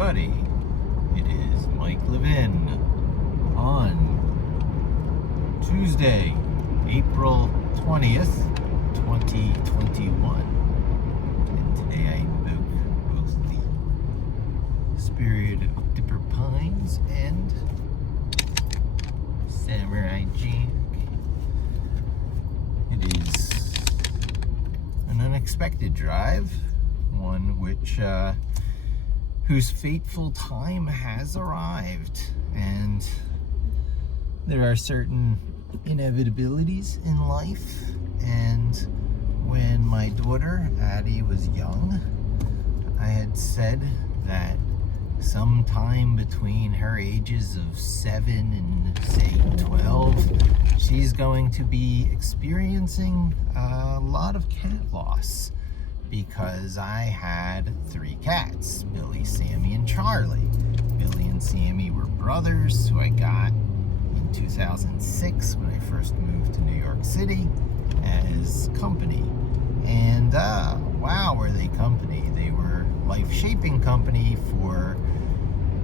everybody. It is Mike Levin on Tuesday, April 20th, 2021. And today I invoke both the spirit of Dipper Pines and Samurai Jack. It is an unexpected drive, one whose fateful time has arrived, and there are certain inevitabilities in life. And when my daughter Addie was young, I had said that sometime between her ages of 7 and say 12, she's going to be experiencing a lot of cat loss, because I had 3 cats, Billy, Sammy, and Charlie. Billy and Sammy were brothers who I got in 2006 when I first moved to New York City as company. And wow, were they company. They were life-shaping company for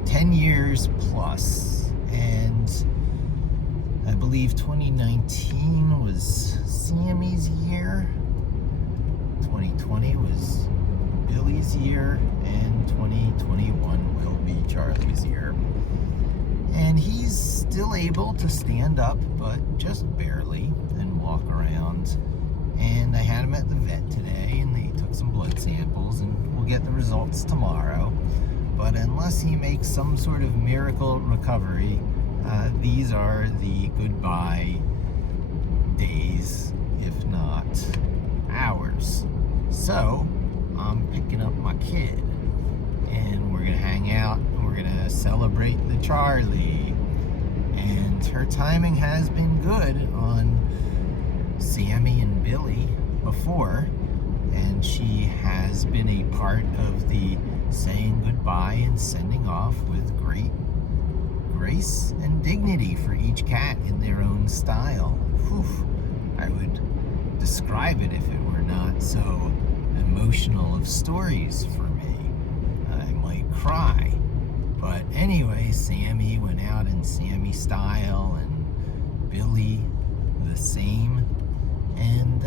10 years plus. And I believe 2019 was Sammy's year. 2020 was Billy's year, and 2021 will be Charlie's year. And he's still able to stand up, but just barely, and walk around. And I had him at the vet today, and they took some blood samples, and we'll get the results tomorrow. But unless he makes some sort of miracle recovery, these are the goodbye days, if not hours. So I'm picking up my kid, and we're gonna hang out, and we're gonna celebrate the Charlie. And her timing has been good on Sammy and Billy before, and she has been a part of the saying goodbye and sending off with great grace and dignity for each cat in their own style. Whew. I would describe it if it were not so emotional of stories for me. I might cry. But anyway, Sammy went out in Sammy style, and Billy the same. And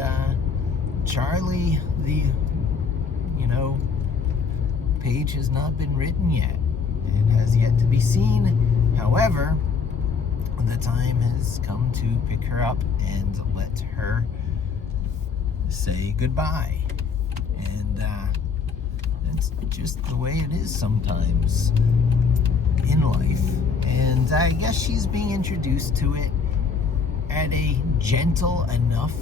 Charlie, the page has not been written yet. It has yet to be seen. However, the time has come to pick her up and let her say goodbye. And it's just the way it is sometimes in life. And I guess she's being introduced to it at a gentle enough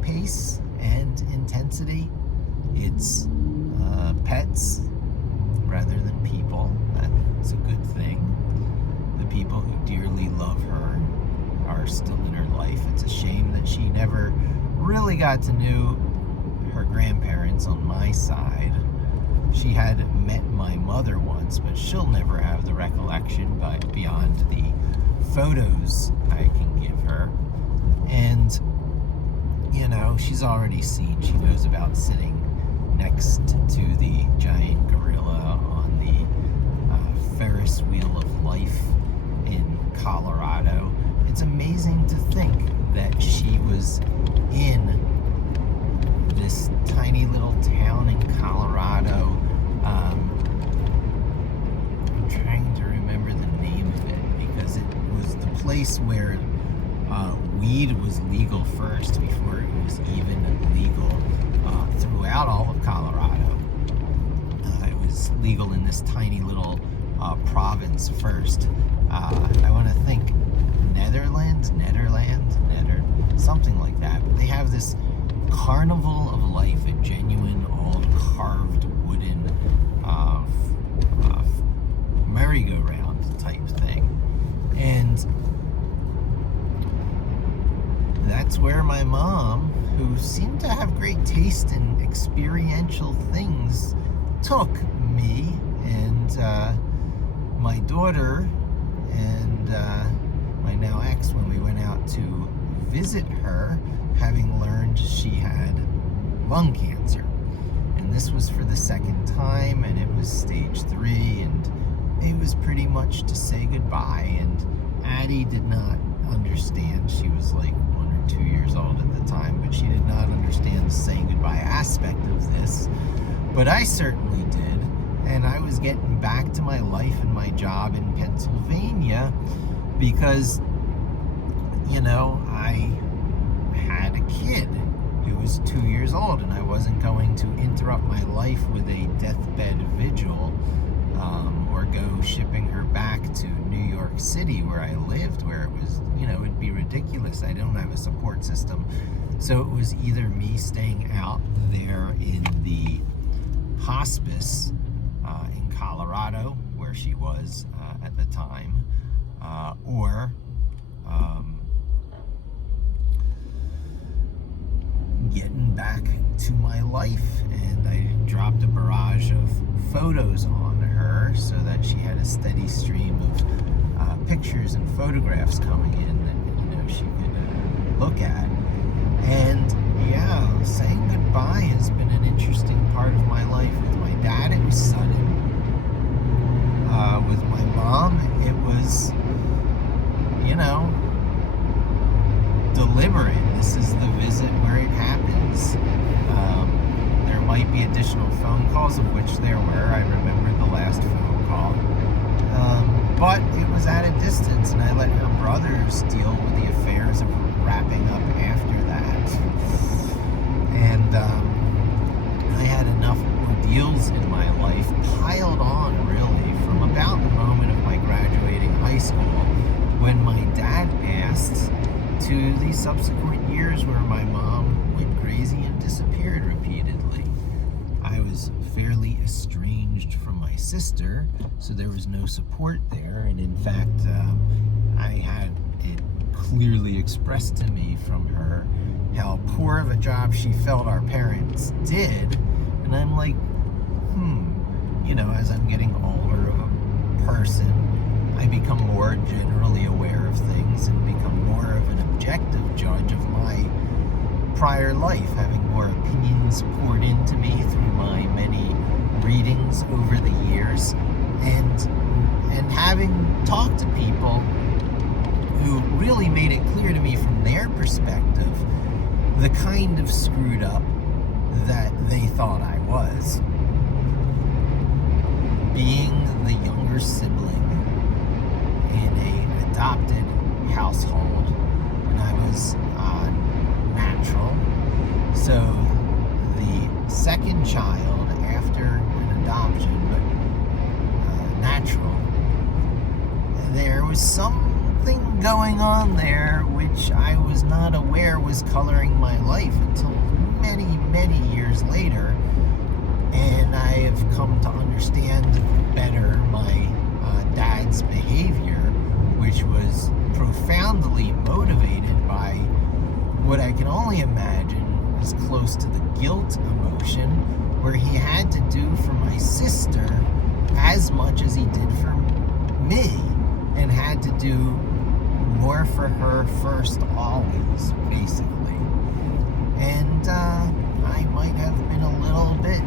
pace and intensity. It's pets rather than people. That's a good thing. The people who dearly love her are still in her life. It's a shame that she never really got to know her grandparents on my side. She had met my mother once, but she'll never have the recollection beyond the photos I can give her. And she's already seen, she knows about sitting next to the giant gorilla on the Ferris wheel of life in Colorado. It's amazing to think that she was in this tiny little town in Colorado. I'm trying to remember the name of it, because it was the place where weed was legal first, before it was even legal throughout all of Colorado. It was legal in this tiny little province first. I want to think Netherlands, something like that. But they have this carnival of life, a genuine old carved wooden merry-go-round type thing. And that's where my mom, who seemed to have great taste in experiential things, took me and my daughter and my now ex when we went out to visit her, having learned she had lung cancer. And this was for the second time, and it was stage 3, and it was pretty much to say goodbye. And Addie did not understand. She was like 1 or 2 years old at the time, but she did not understand the saying goodbye aspect of this. But I certainly did. And I was getting back to my life and my job in Pennsylvania because, I had a kid who was 2 years old, and I wasn't going to interrupt my life with a deathbed vigil or go shipping her back to New York City where I lived, where it was, it'd be ridiculous. I don't have a support system. So it was either me staying out there in the hospice in Colorado, where she was at the time, or getting back to my life. And I dropped a barrage of photos on her so that she had a steady stream of pictures and photographs coming in that she could look at. And yeah, saying goodbye has been an interesting part of my life. With my dad, it was sudden. With my mom, it was, deliberate. This is the visit where it happens. There might be additional phone calls, of which there were. I remember the last phone call. But it was at a distance, and I let her brothers deal with the affairs of wrapping up after that. And I had enough ordeals in my life piled on, really, from about the moment of my graduating high school, when my dad passed, to the subsequent years where my mom went crazy and disappeared repeatedly. I was fairly estranged from my sister, so there was no support there. And in fact, I had it clearly expressed to me from her how poor of a job she felt our parents did. And I'm like, as I'm getting older of a person, I become more generally aware of things and become more of an objective judge of my prior life, having more opinions poured into me through my many readings over the years, and having talked to people who really made it clear to me from their perspective the kind of screwed up that they thought I was. Being the younger sibling in an adopted household, and I was natural. So the second child after an adoption, but natural, there was something going on there which I was not aware was coloring my life until many, many years later. And I have come to understand better my dad's behavior, which was profoundly motivated by what I can only imagine was close to the guilt emotion, where he had to do for my sister as much as he did for me, and had to do more for her first always, basically. And I might have been a little bit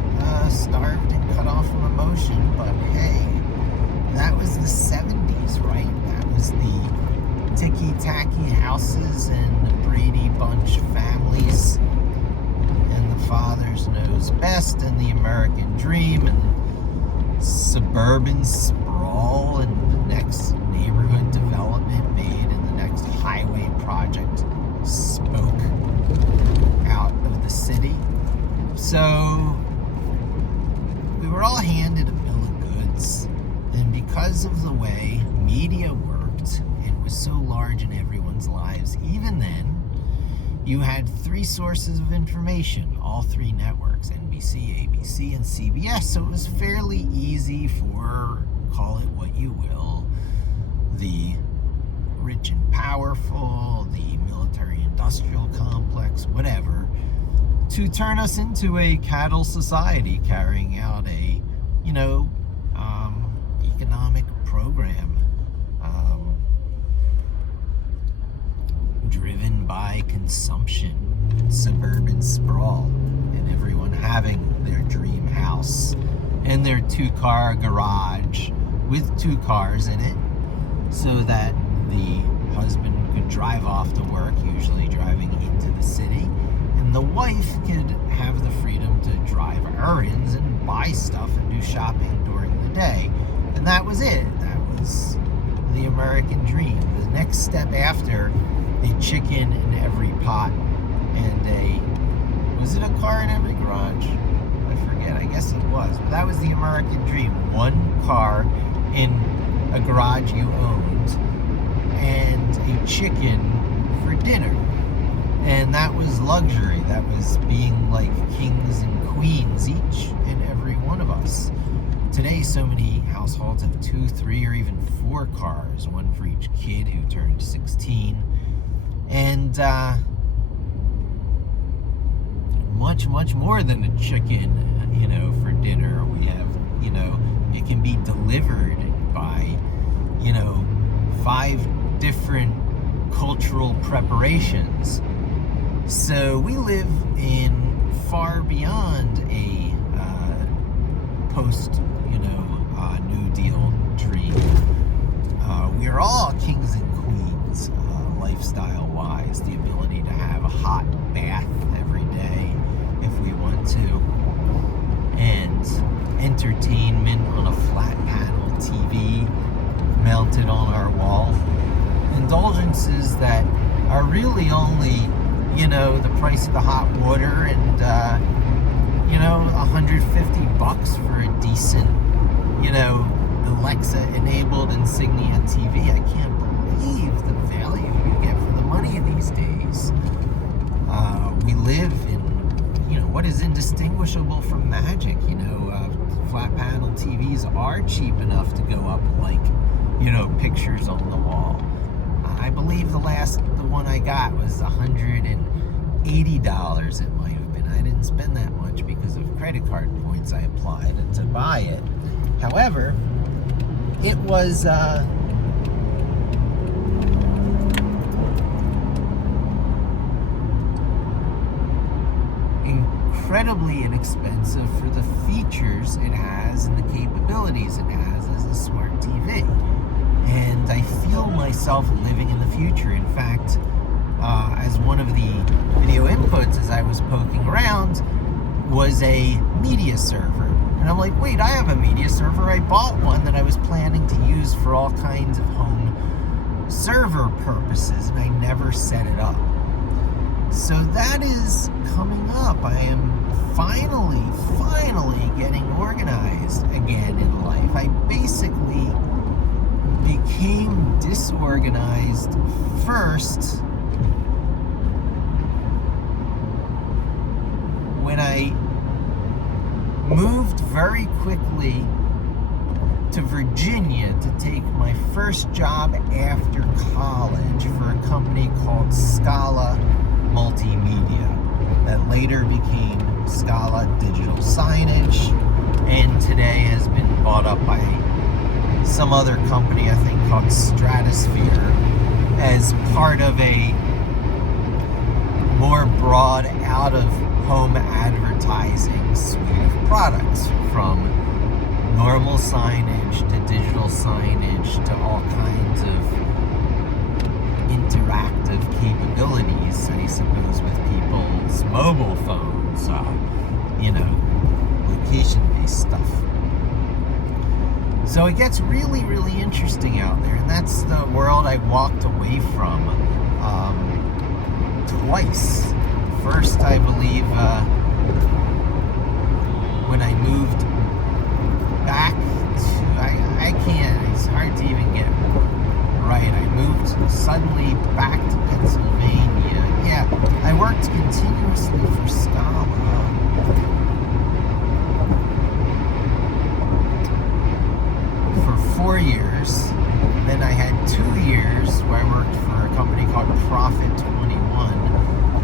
starved and cut off from emotion, but hey, that was the 70s, right? That was the ticky-tacky houses and the Brady Bunch families and the fathers knows best and the American dream and suburban sprawl and the next neighborhood development made and the next highway project spoke out of the city. So we were all handed a bill of goods, and because of the way media worked and was so large in everyone's lives, even then, you had three sources of information, all three networks, NBC, ABC, and CBS, so it was fairly easy for, call it what you will, the rich and powerful, the military-industrial complex, whatever, to turn us into a cattle society carrying out a, economic program driven by consumption, suburban sprawl, and everyone having their dream house and their two-car garage with 2 cars in it, so that the husband could drive off to work, usually driving into the city, and the wife could have the freedom to drive errands and buy stuff and do shopping during the day. And that was it. That was the American dream. The next step after a chicken in every pot and was it a car in every garage? I forget. I guess it was. But that was the American dream. 1 car in a garage you owned and a chicken for dinner. And that was luxury. That was being like kings and queens, each and every one of us. Today, so many households have 2, 3, or even 4 cars, 1 for each kid who turned 16. And much more than a chicken, for dinner. We have, it can be delivered by, 5 different cultural preparations. So we live in far beyond a post, New Deal dream. We are all kings and queens, lifestyle-wise. The ability to have a hot bath every day if we want to, and entertainment on a flat panel TV mounted on our wall. Indulgences that are really only, the price of the hot water and, $150 for a decent, Alexa-enabled Insignia TV. I can't believe the value you get for the money these days. We live in, what is indistinguishable from magic. Flat panel TVs are cheap enough to go up like, pictures on the wall. I believe the one I got was $180, it might have been. I didn't spend that much because of credit card points I applied to buy it. However, it was incredibly inexpensive for the features it has and the capabilities it has as a smart TV. And I feel myself living in the future. In fact, as one of the video inputs as I was poking around was a media server. And I'm like, wait, I have a media server. I bought one that I was planning to use for all kinds of home server purposes, and I never set it up. So that is coming up. I am finally getting organized again in life. I basically became disorganized first when I moved very quickly to Virginia to take my first job after college for a company called Scala Multimedia that later became Scala Digital Signage, and today has been bought up by some other company, I think called Stratosphere, as part of a more broad out-of-home advertising suite of products, from normal signage to digital signage to all kinds of interactive capabilities, I suppose, with people's mobile phones, location-based stuff. So it gets really, really interesting out there, and that's the world I walked away from twice. First, I believe, when I moved back to, I can't, it's hard to even get right. I moved suddenly back to Pennsylvania. Yeah, I worked continuously for Scala for 4 years. Then I had 2 years where I worked for a company called Profit 21,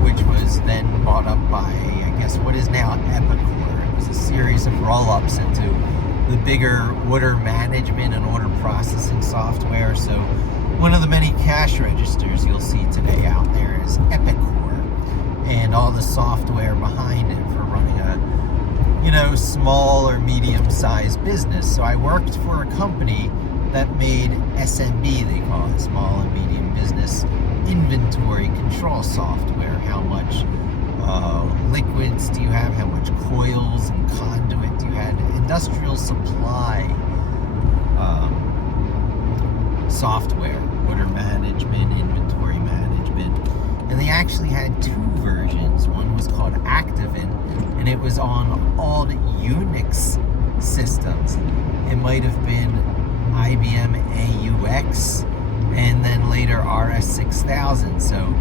which was then bought up by, I guess, what is now Epicor. It was a series of roll-ups into the bigger order management and order processing software. So one of the many cash registers you'll see today out there is Epicor, and all the software behind it for running a small or medium-sized business. So I worked for a company that made SMB, they call it, small and medium business inventory control software. How much liquids do you have? How much coils and conduit do you have? Industrial supply software, order management, inventory management. And they actually had two versions. One was called Activin, and it was on all the Unix systems. It might have been IBM AUX, and then later RS-6000. So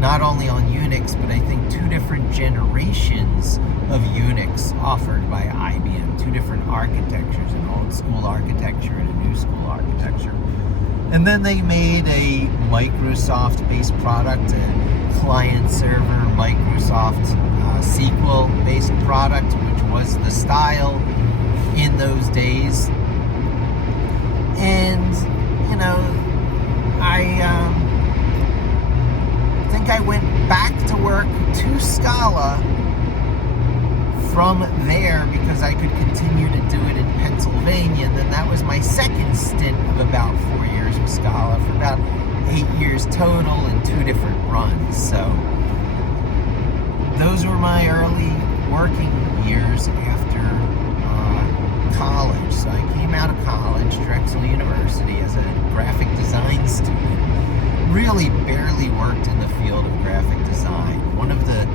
not only on Unix, but I think two different generations of Unix offered by IBM, two different architectures, an old school architecture and a new school architecture. And then they made a Microsoft-based product, a client-server Microsoft SQL-based product, which was the style in those days. And, I think I went back to work to Scala from there because I could continue to do it in Pennsylvania. And then that was my second stint of about 4 years with Scala, for about 8 years total in two different runs. So those were my early working years after college. So I came out of college, Drexel University, as a graphic design student. Really barely worked in the field of graphic design. One of the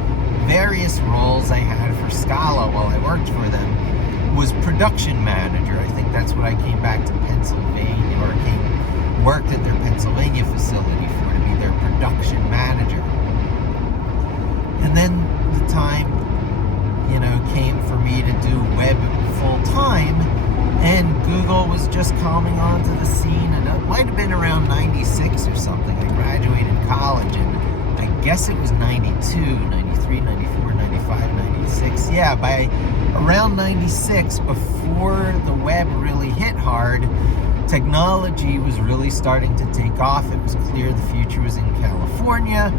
various roles I had for Scala while I worked for them was production manager. I think that's what I came back to Pennsylvania, or worked at their Pennsylvania facility for, to be their production manager. And then the time, came for me to do web full time, and Google was just coming onto the scene, and it might have been around 96 or something. I graduated college, and I guess it was 92, 93, 94, 95, 96. Yeah, by around 96, before the web really hit hard, technology was really starting to take off. It was clear the future was in California.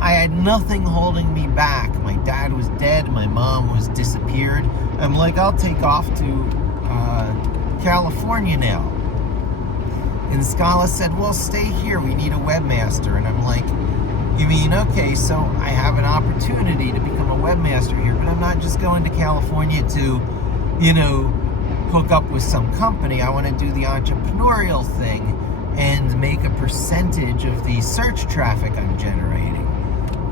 I had nothing holding me back. My dad was dead. My mom was disappeared. I'm like, I'll take off to California now. And Scala said, well, stay here. We need a webmaster. And I'm like, you mean, okay, so I have an opportunity to become a webmaster here, but I'm not just going to California to, hook up with some company. I want to do the entrepreneurial thing and make a percentage of the search traffic I'm generating.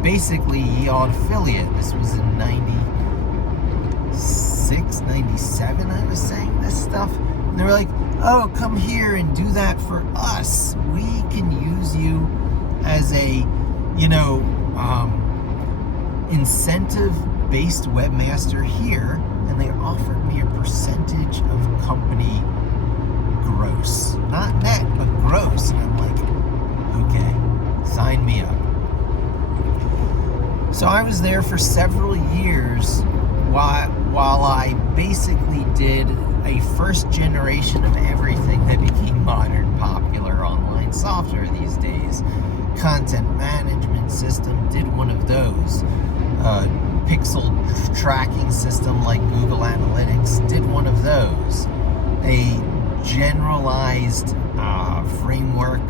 Basically, yield affiliate. This was in 96, 97, I was saying this stuff. And they were like, oh, come here and do that for us. We can use you as a, incentive-based webmaster here. And they offered me a percentage of company gross. Not net, but gross. And I'm like, okay, sign me up. So I was there for several years while I basically did a first generation of everything that became modern, popular online software these days. Content management system, did one of those. Pixel tracking system like Google Analytics, did one of those. A generalized framework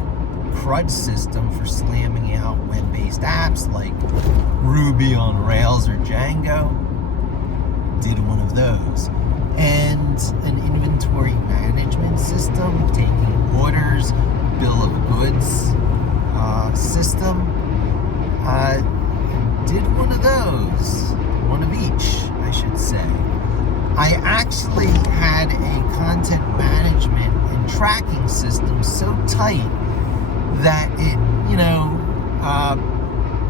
CRUD system for slamming out web-based apps like Ruby on Rails or Django, did one of those. And an inventory management system, taking orders, bill of goods system, did one of those. One of each, I should say. I actually had a content management and tracking system so tight that it,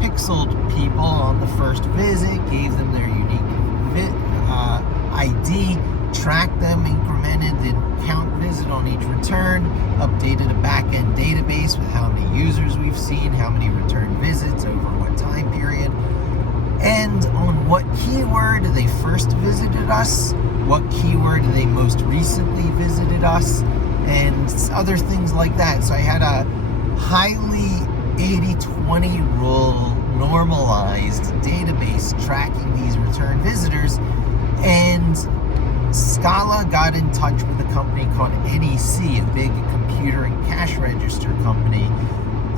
pixeled people on the first visit, gave them their unique ID, tracked them, incremented the count visit on each return, updated a back-end database with how many users we've seen, how many return visits over what time period, and on what keyword they first visited us, what keyword they most recently visited us, and other things like that. So I had a highly 80-20 rule normalized database tracking these return visitors, And Scala got in touch with a company called NEC, a big computer and cash register company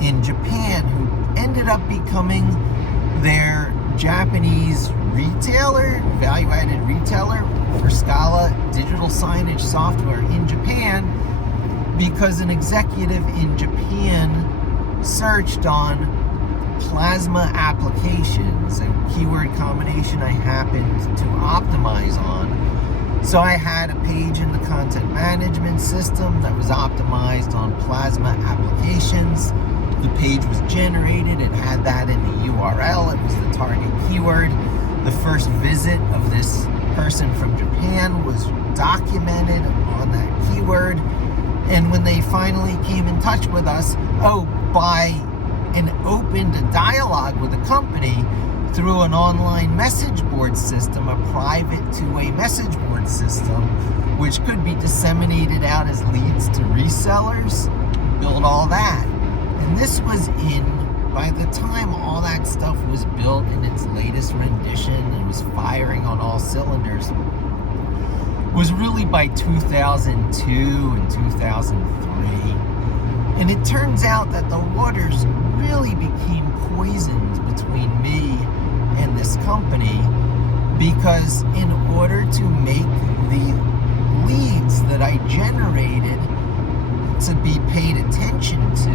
in Japan, who ended up becoming their Japanese retailer, value-added retailer for Scala digital signage software in Japan, because an executive in Japan searched on plasma applications, a keyword combination I happened to optimize on. So I had a page in the content management system that was optimized on plasma applications. The page was generated, it had that in the URL, it was the target keyword. The first visit of this person from Japan was documented on that keyword. And when they finally came in touch with us, and opened a dialogue with the company through an online message board system, a private two-way message board system, which could be disseminated out as leads to resellers, build all that. And this was by the time all that stuff was built in its latest rendition and was firing on all cylinders, was really by 2002 and 2003. And it turns out that the waters really became poisoned between me and this company, because in order to make the leads that I generated to be paid attention to,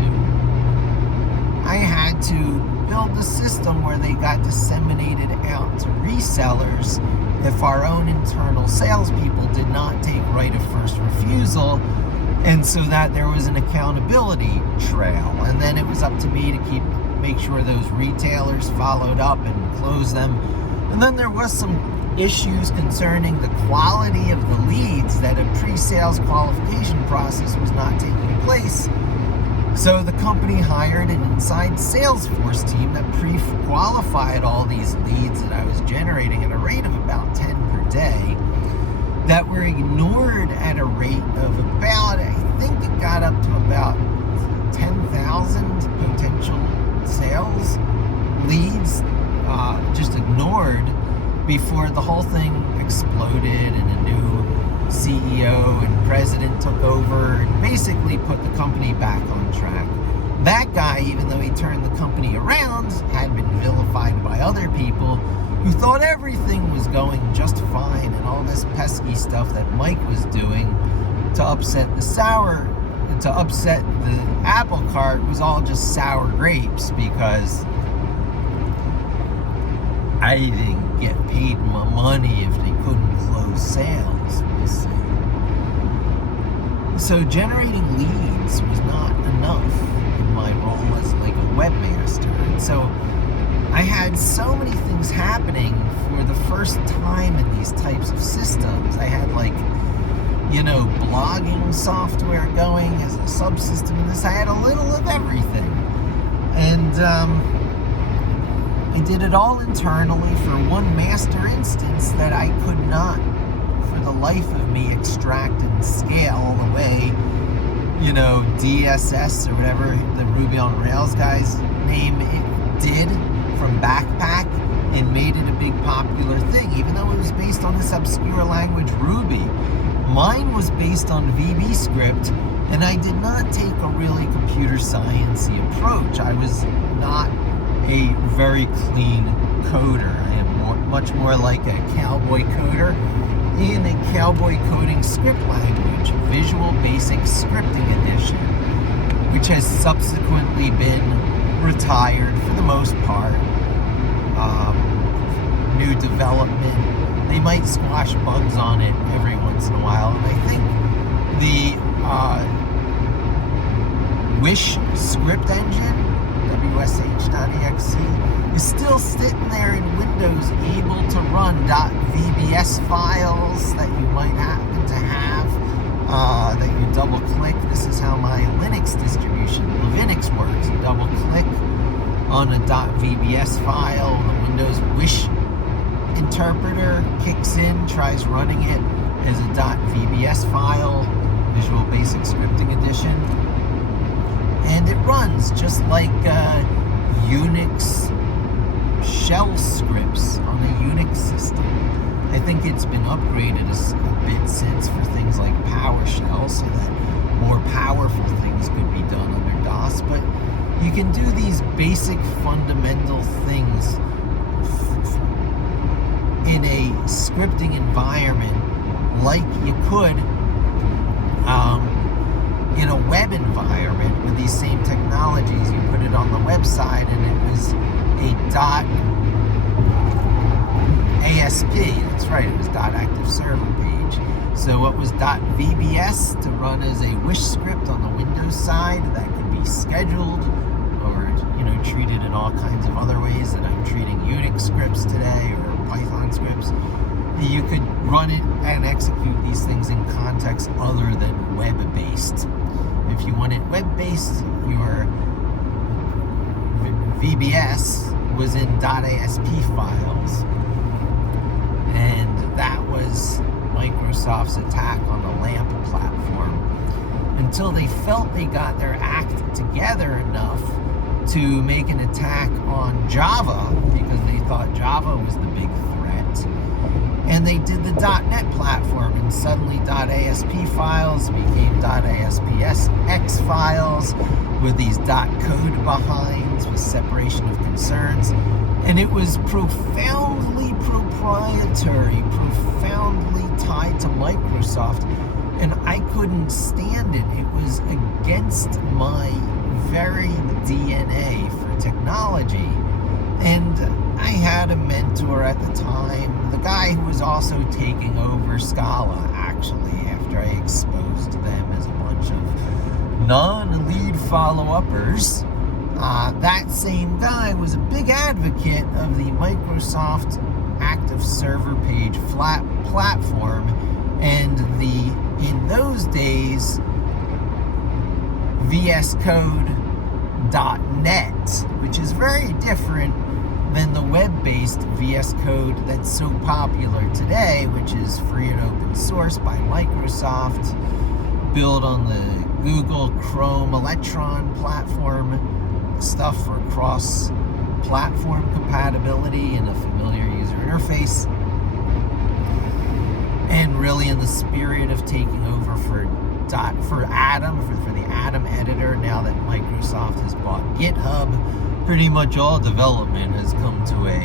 I had to build a system where they got disseminated out to resellers if our own internal salespeople did not take right of first refusal, and so that there was an accountability trail. And then it was up to me to make sure those retailers followed up and closed them. And then there was some issues concerning the quality of the leads, that a pre-sales qualification process was not taking place. So the company hired an inside Salesforce team that pre-qualified all these leads that I was generating at a rate of about 10 per day, that were ignored at a rate of about, I think it got up to about 10,000 potential sales leads, just ignored before the whole thing exploded and a new CEO and president took over and basically put the company back on track. That guy, even though he turned the company around, had been vilified by other people who thought everything was going just fine, and all this pesky stuff that Mike was doing to upset the apple cart was all just sour grapes, because I didn't get paid my money if they couldn't close sales, we'll see. So generating leads was not enough in my role as like a webmaster. And so I had so many things happening for the first time in these types of systems. I had blogging software going as a subsystem in this. I had a little of everything. And I did it all internally for one master instance that I could not, for the life of me, extract and scale the way, DSS or whatever the Ruby on Rails guy's name it did from Backpack, and made it a big popular thing, even though it was based on this obscure language Ruby. Mine was based on VB script, and I did not take a really computer sciencey approach. I was not a very clean coder. I am much more like a cowboy coder in a cowboy coding script language, Visual Basic Scripting Edition, which has subsequently been retired for the most part. New development, they might squash bugs on it every once in a while, and I think the Wish script engine, WSH.exe, is still sitting there in Windows, able to run .vbs files that you might happen to have, that you double click. This is how my Linux distribution, Linux, works. You double click on a .vbs file, the Windows Wish interpreter kicks in, tries running it as a .vbs file, Visual Basic Scripting Edition, and it runs just like Unix shell scripts on a Unix system. I think it's been upgraded a bit since for things like PowerShell so that more powerful things could be done under DOS, but you can do these basic fundamental things in a scripting environment like you could in a web environment with these same technologies. You put it on the website and it was a .ASP, that's right, it was .active server page. So it was .VBS to run as a wish script on the Windows side that could be scheduled or treated in all kinds of other ways that I'm treating Unix scripts today or Python scripts. You could run it and execute these things in context other than web-based. If you want it web-based, your VBS was in .ASP files. And that was Microsoft's attack on the LAMP platform until they felt they got their act together enough to make an attack on Java because they thought Java was the big threat. And they did the .NET platform, and suddenly .ASP files became .ASPX files with these .code behinds with separation of concerns. And it was profoundly proprietary, profoundly tied to Microsoft, and I couldn't stand it. It was against my very DNA for technology. And I had a mentor at the time, the guy who was also taking over Scala, actually, after I exposed them as a bunch of non-lead follow-uppers. That same guy was a big advocate of the Microsoft Active Server Page flat platform and in those days, VS Code .NET, which is very different than the web-based VS Code that's so popular today, which is free and open source by Microsoft, built on the Google Chrome Electron platform, stuff for cross-platform compatibility and a familiar user interface, and really in the spirit of taking over for Atom, for the Atom editor. Now that Microsoft has bought GitHub, pretty much all development has come to a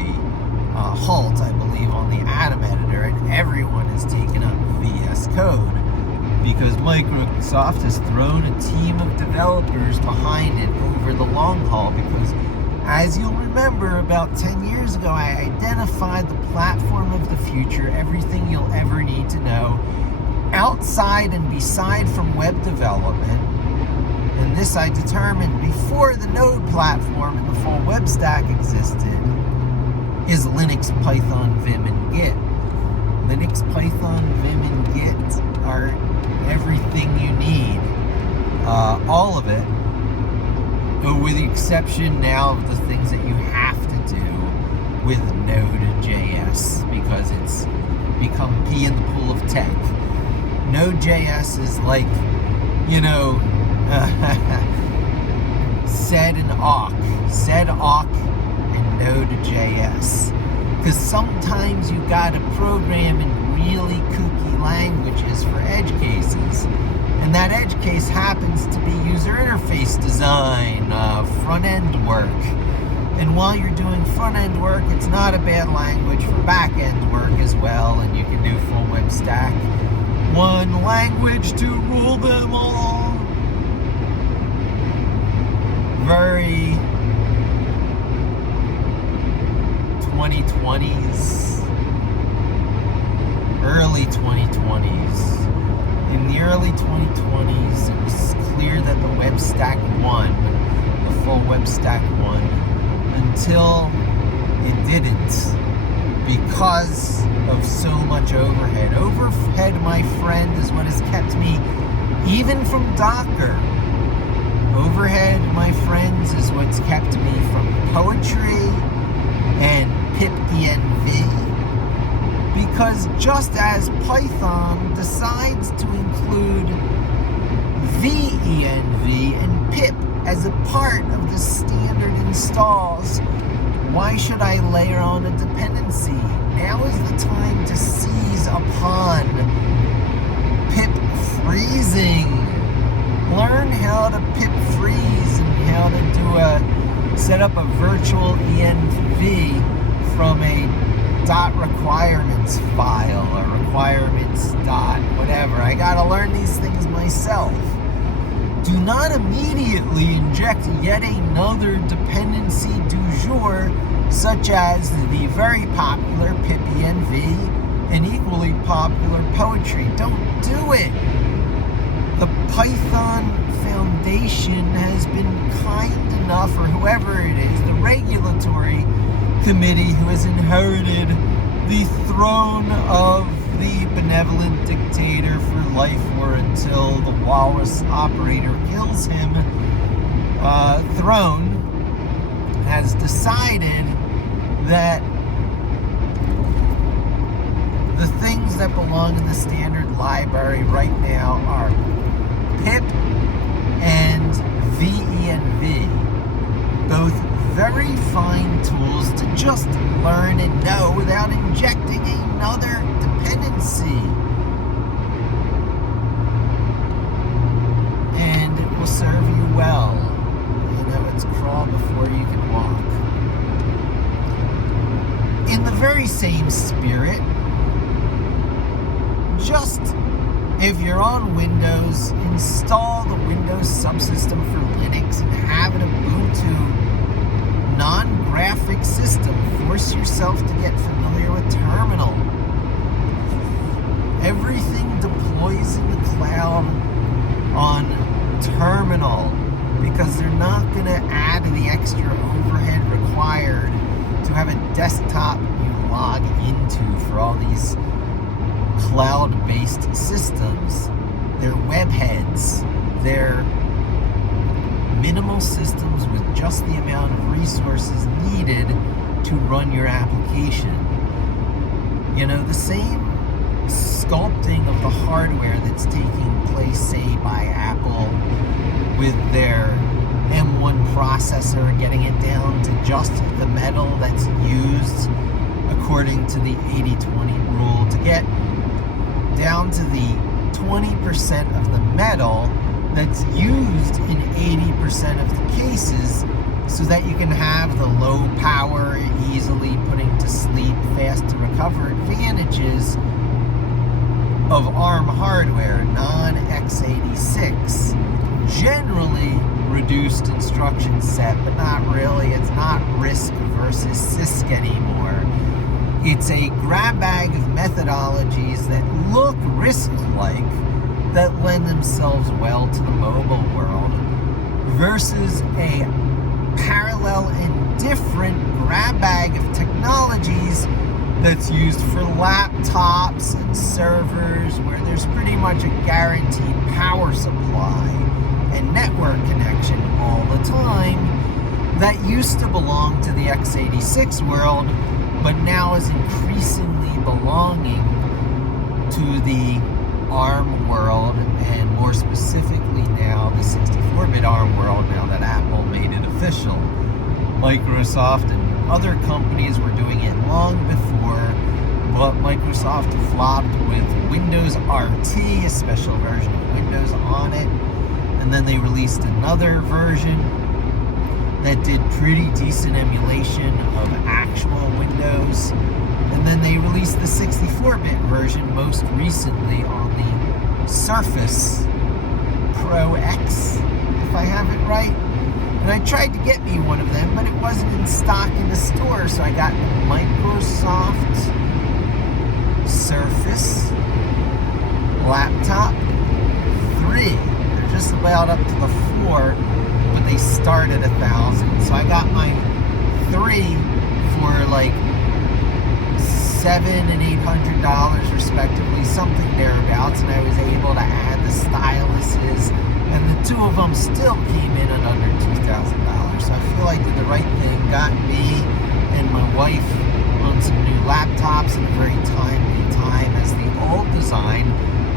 halt, I believe, on the Atom editor, and everyone has taken up VS Code because Microsoft has thrown a team of developers behind it over the long haul. Because as you'll remember, about 10 years ago, I identified the platform of the future, everything you'll ever need to know, outside and beside from web development. And this I determined before the Node platform and the full web stack existed, is Linux, Python, Vim, and Git. Linux, Python, Vim, and Git are everything you need. All of it, with the exception now of the things that you have to do with Node.js because it's become pea in the pool of tech. Node.js is like, sed and awk and Node.js. Because sometimes you gotta program in really kooky languages for edge cases. And that edge case happens to be user interface design, front-end work. And while you're doing front-end work, it's not a bad language for back-end work as well, and you can do full web stack. One language to rule them all. Very 2020s, early 2020s. In the early 2020s, it was clear that the web stack won, the full web stack won, until it didn't, because of so much overhead. Overhead, my friend, is what has kept me, even from Docker. Overhead, my friends, is what's kept me from poetry and pipenv. Because just as Python decides to include venv and pip as a part of the standard installs, why should I layer on a dependency now is the time to seize upon pip freezing. Learn how to pip freeze and how to set up a virtual env from a .requirements file or requirements whatever. I gotta learn these things myself. Do not immediately inject yet another dependency du jour, such as the very popular pipenv and equally popular poetry. Don't do it. The Python Foundation has been kind enough, or whoever it is, the regulatory committee who has inherited the throne of the benevolent dictator for life or until the walrus operator kills him, throne, has decided that the things that belong in the standard library right now are pip and venv, both very fine tools to just learn and know without injecting another dependency. And it will serve you well. You know, it's crawl before you can walk. In the very same spirit, just if you're on Windows, install the Windows subsystem for Linux and have an Ubuntu non-graphic system. Force yourself to get familiar with terminal. Everything deploys in the cloud on terminal because they're not going to add the extra overhead required to have a desktop you log into for all these cloud-based systems. They're webheads. They're minimal systems with just the amount of resources needed to run your application. You know, the same sculpting of the hardware that's taking place, say, by Apple with their M1 processor, getting it down to just the metal that's used according to the 80-20 rule, to get down to the 20% of the metal that's used in 80% of the cases, so that you can have the low power, easily putting to sleep, fast to recover advantages of ARM hardware, non-x86. Generally reduced instruction set, but not really. It's not RISC versus CISC anymore. It's a grab bag of methodologies that look RISC-like, that lend themselves well to the mobile world, versus a parallel and different grab bag of technologies that's used for laptops and servers, where there's pretty much a guaranteed power supply and network connection all the time, that used to belong to the x86 world, but now is increasingly belonging to the ARM world, and more specifically now the 64-bit ARM world, now that Apple made it official. Microsoft and other companies were doing it long before, but Microsoft flopped with Windows RT, a special version of Windows on it, and then they released another version that did pretty decent emulation of actual Windows. And then they released the 64-bit version most recently on the Surface Pro X, if I have it right. And I tried to get me one of them, but it wasn't in stock in the store, so I got the Microsoft Surface Laptop 3. They're just about up to the 4, but they start at $1,000. So I got my 3 for like $700 and $800 respectively, something thereabouts, and I was able to add the styluses, and the two of them still came in at under $2,000. So I feel I did the right thing, got me and my wife on some new laptops in a very timely time, as the old design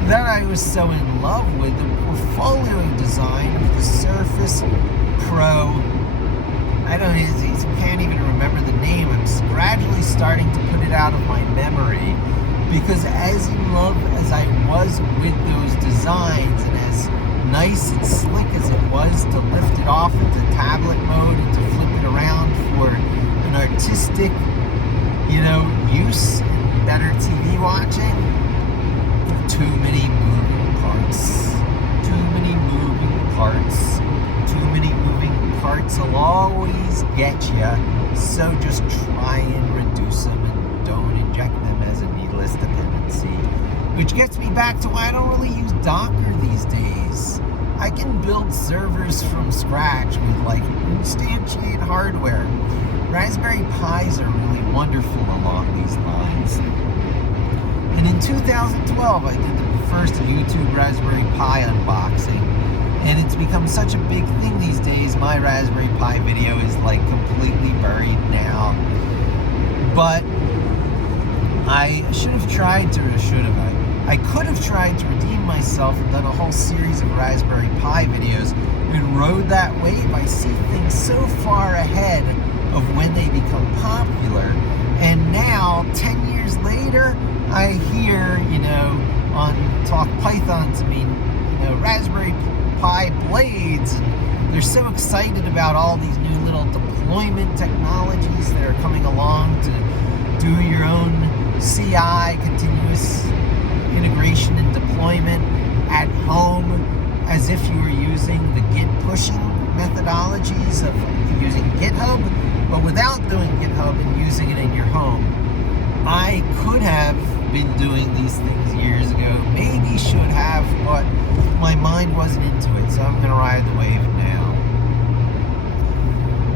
that I was so in love with, the portfolio design of the Surface Pro I don't, can't even remember the name. I'm gradually starting to put it out of my memory, because as in love as I was with those designs, and as nice and slick as it was to lift it off into tablet mode and to flip it around for an artistic, use and better TV watching, too many moving parts. Too many moving parts. Too many moving parts will always get you. So just try and reduce them and don't inject them as a needless dependency. Which gets me back to why I don't really use Docker these days. I can build servers from scratch with instantiate hardware. Raspberry Pis are really wonderful along these lines. And in 2012, I did the first YouTube Raspberry Pi unboxing. And it's become such a big thing these days. My Raspberry Pi video is completely buried now. But I could have tried to redeem myself and done a whole series of Raspberry Pi videos and rode that wave. I see things so far ahead of when they become popular. And now, 10 years later, I hear, on Talk Python to me, Raspberry Pi blades. And they're so excited about all these new little deployment technologies that are coming along to do your own CI, continuous integration and deployment at home, as if you were using the Git pushing methodologies of using GitHub, but without doing GitHub and using it in your home. I could have been doing these things years ago, maybe should have, but my mind wasn't into it, so I'm going to ride the wave now.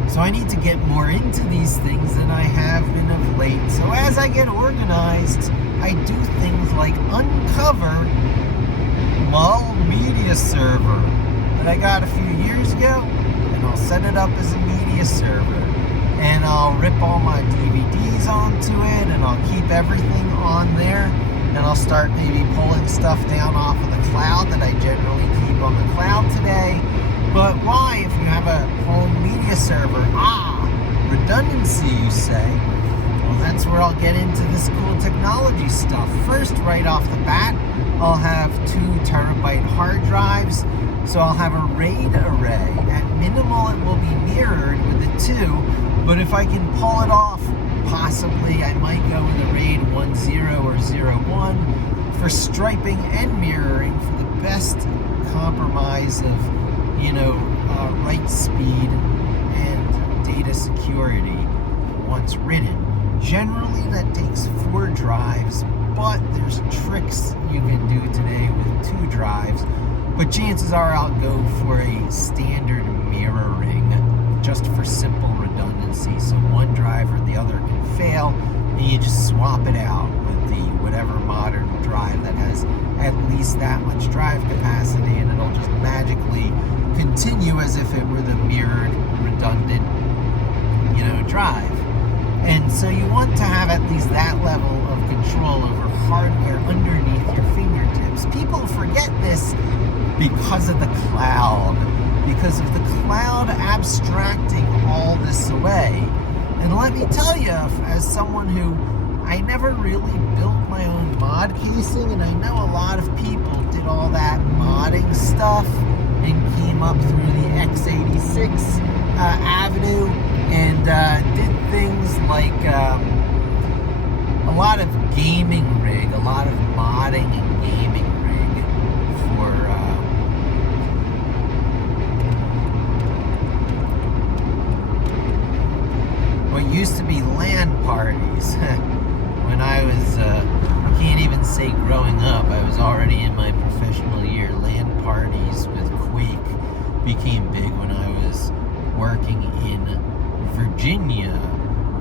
So I need to get more into these things than I have been of late. So as I get organized, I do things like uncover Mull Media Server that I got a few years ago, and I'll set it up as a media server. And I'll rip all my DVDs onto it, and I'll keep everything on there, and I'll start maybe pulling stuff down off of the cloud that I generally keep on the cloud today. But why, if you have a home media server? Redundancy, you say? Well, that's where I'll get into this cool technology stuff. First, right off the bat, I'll have 2 terabyte hard drives, so I'll have a RAID array. At minimal, it will be mirrored with a 2, but if I can pull it off, possibly I might go with a RAID 10 or 01 for striping and mirroring for the best compromise of, write speed and data security once written. Generally, that takes 4 drives, but there's tricks you can do today with 2 drives. But chances are I'll go for a standard mirroring, just for simple redundancy. So one drive or the other can fail, and you just swap it out with the whatever modern drive that has at least that much drive capacity, and it'll just magically continue as if it were the mirrored, redundant, drive. And so you want to have at least that level of control over hardware underneath your fingertips. People forget this because of the cloud, because of the cloud abstracting all this away. And let me tell you, as someone who, I never really built my own mod casing, and I know a lot of people did all that modding stuff and came up through the x86 avenue and did things like a lot of gaming rig, a lot of modding and gaming rig for what used to be LAN parties. When I was, I can't even say growing up, I was already in my professional year. LAN parties with Quake became big when I was working in Virginia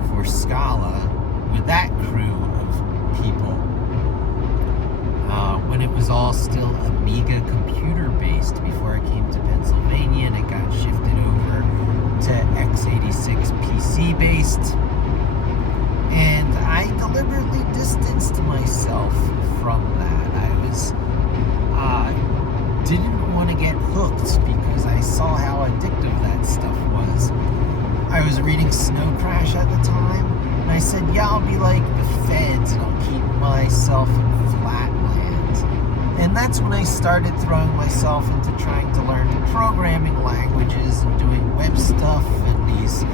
for Scala with that crew of people. When it was all still Amiga computer based before I came to Pennsylvania, and it got shifted over to x86 PC based. And I deliberately distanced myself from that. I was, didn't want to get hooked because I saw how addictive that stuff was. I reading Snow Crash at the time, and I said, yeah, I'll be like the feds and I'll keep myself in flatland. And that's when I started throwing myself into trying to learn programming languages and doing web stuff and these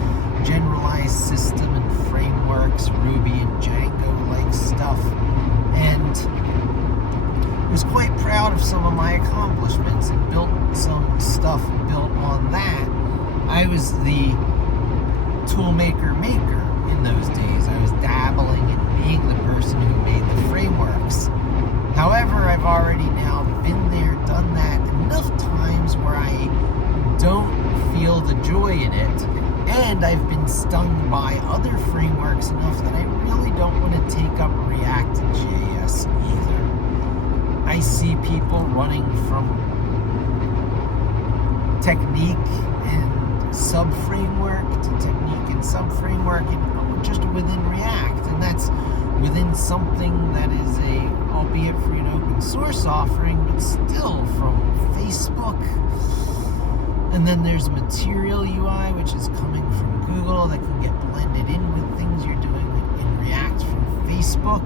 generalized system and frameworks, Ruby and Django-like stuff. And I was quite proud of some of my accomplishments and built some stuff built on that. I was the toolmaker maker in those days. I was dabbling in being the person who made the frameworks. However, I've already now been there, done that enough times where I don't feel the joy in it, and I've been stung by other frameworks enough that I really don't want to take up React.js either. I see people running from technique and sub-framework to technique and sub-framework and just within React, and that's within something that is albeit free and open source offering, but still from Facebook. And then there's Material UI, which is coming from Google, that can get blended in with things you're doing in React from Facebook.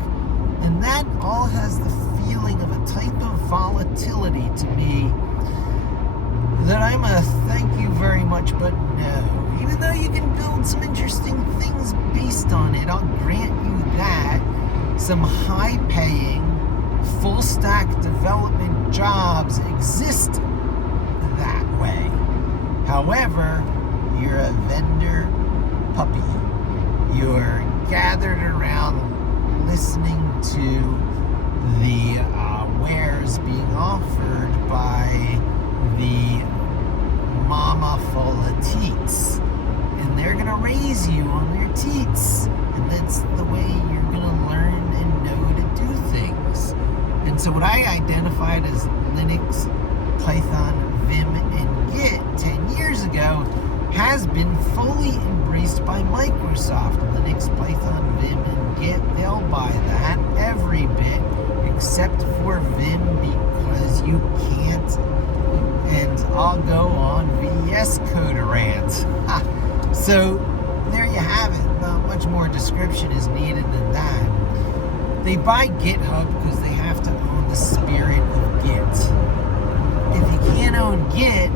And that all has the feeling of a type of volatility to me that I'm a thank you very much, but no. Even though you can build some interesting things based on it, I'll grant you that. Some high-paying, full-stack development jobs exist that way. However, you're a vendor puppy. You're gathered around listening to the wares being offered by the mama full of teats. And they're going to raise you on their teats. And that's the way you're going to learn and know to do things. And so what I identified as Linux, Python, Vim, and Git 10 years ago has been fully embraced by Microsoft. Linux, Python, Vim, and Git, they'll buy that every bit, except for Vim because you can't. And I'll go on VS Code rant. So there you have it. Not much more description is needed than that. They buy GitHub because they have to own the spirit of Git. If you can't own Git,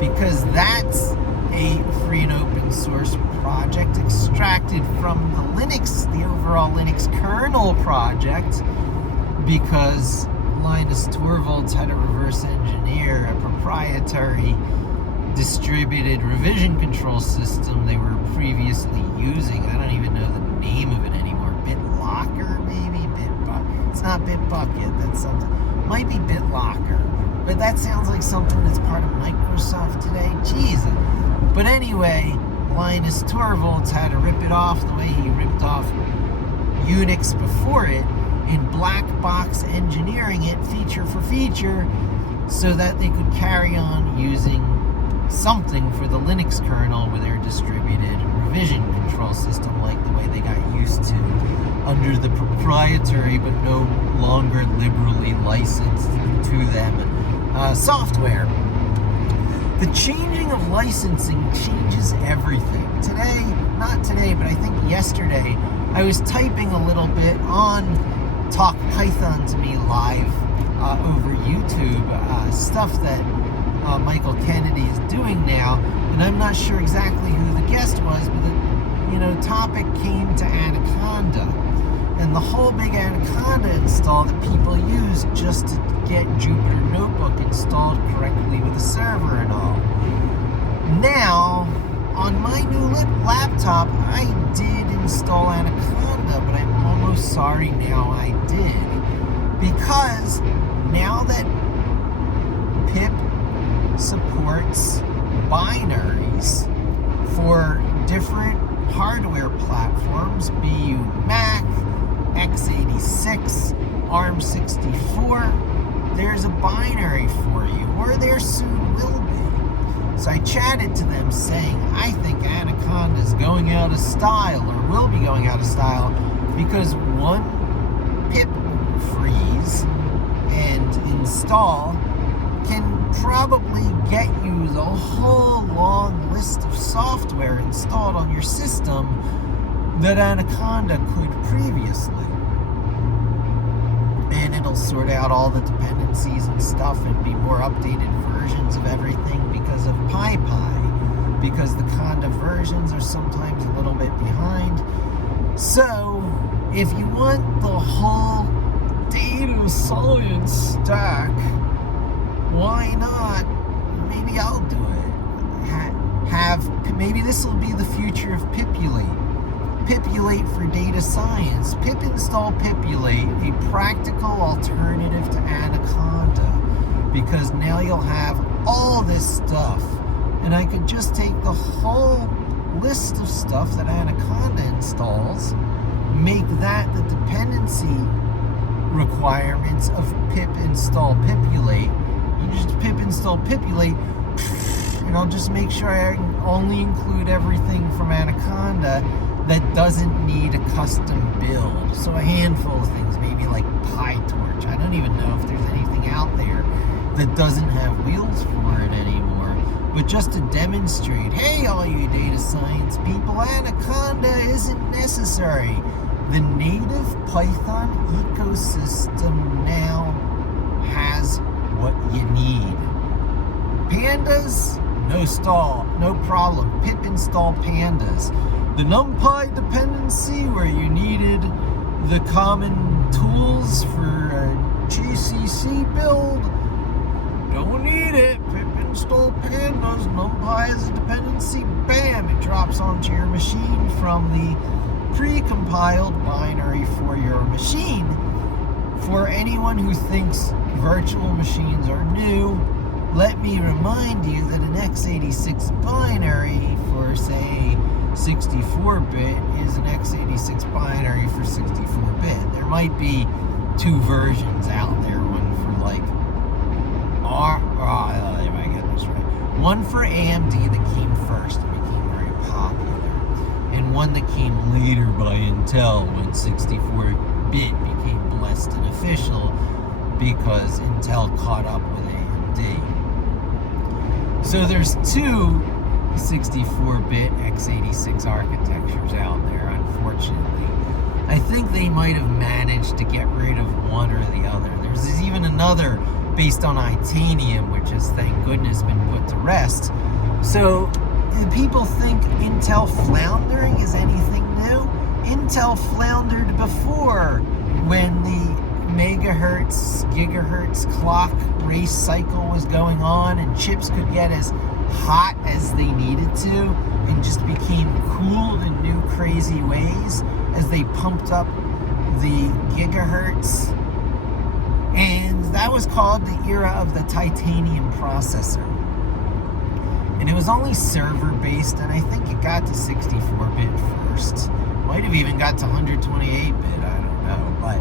because that's a free and open source project extracted from the Linux, the overall Linux kernel project, because Linus Torvalds had to reverse engineer a proprietary distributed revision control system they were previously using. I don't even know the name of it anymore. BitLocker, maybe? It's not Bitbucket. That's something. Might be BitLocker. But that sounds like something that's part of Microsoft today. Jesus. But anyway, Linus Torvalds had to rip it off the way he ripped off Unix before it, in black box engineering it feature for feature so that they could carry on using something for the Linux kernel with their distributed revision control system, like the way they got used to under the proprietary but no longer liberally licensed to them software. The changing of licensing changes everything. Today, not today, but I think yesterday, I was typing a little bit on Talk Python to Me live over YouTube, stuff that Michael Kennedy is doing now, and I'm not sure exactly who the guest was, but the topic came to Anaconda, and the whole big Anaconda install that people use just to get Jupyter Notebook installed correctly with the server and all. Now, on my new laptop, I did install Anaconda, but I'm almost sorry now I did, because now that pip supports binaries for different hardware platforms, be you Mac, x86, ARM64, there's a binary for you, or there soon will be. So I chatted to them saying, I think Anaconda is going out of style, or will be going out of style, because one pip freeze and install can probably get you the whole long list of software installed on your system that Anaconda could previously. And it'll sort out all the dependencies and stuff and be more updated versions of everything because of PyPy, because the Conda versions are sometimes a little bit behind. So if you want the whole data science stack, why not? Maybe I'll do it. Maybe this will be the future of Pipulate. Pipulate for data science. Pip install Pipulate, a practical alternative to Anaconda, because now you'll have all this stuff, and I could just take the whole list of stuff that Anaconda installs, make that the dependency requirements of pip install Pipulate. You just pip install Pipulate, and I'll just make sure I only include everything from Anaconda that doesn't need a custom build. So a handful of things, maybe like PyTorch. I don't even know if there's anything out there that doesn't have wheels for it anymore. But just to demonstrate, hey, all you data science people, Anaconda isn't necessary. The native Python ecosystem now has what you need. Pandas, no problem. Pip install pandas. The NumPy dependency, where you needed the common tools for a GCC build, don't need it. Pip install pandas. NumPy is a dependency. Bam! It drops onto your machine from the pre-compiled binary for your machine. For anyone who thinks virtual machines are new, let me remind you that an x86 binary for, say, 64-bit is an x86 binary for 64-bit. There might be two versions out there, one for like let me get this right. One for AMD that came first and became very popular, and one that came later by Intel when 64-bit became blessed and official because Intel caught up with AMD. So there's two 64-bit x86 architectures out there, unfortunately. I think they might have managed to get rid of one or the other. There's even another based on Itanium, which has, thank goodness, been put to rest. So people think Intel floundering is anything new. Intel floundered before when the megahertz, gigahertz clock race cycle was going on and chips could get as hot as they needed to and just became cooled in new crazy ways as they pumped up the gigahertz. And that was called the era of the titanium processor. And it was only server based, and I think it got to 64-bit first. Might have even got to 128-bit, I don't know. But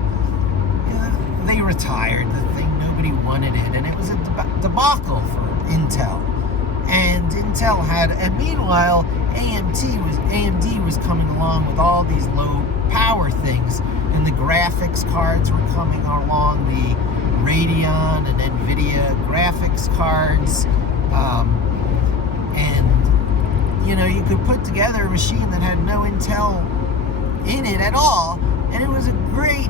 they retired the thing, nobody wanted it, and it was a debacle for Intel. And Intel and meanwhile, AMD was coming along with all these low power things, and the graphics cards were coming along, the Radeon and NVIDIA graphics cards, and you could put together a machine that had no Intel in it at all, and it was a great,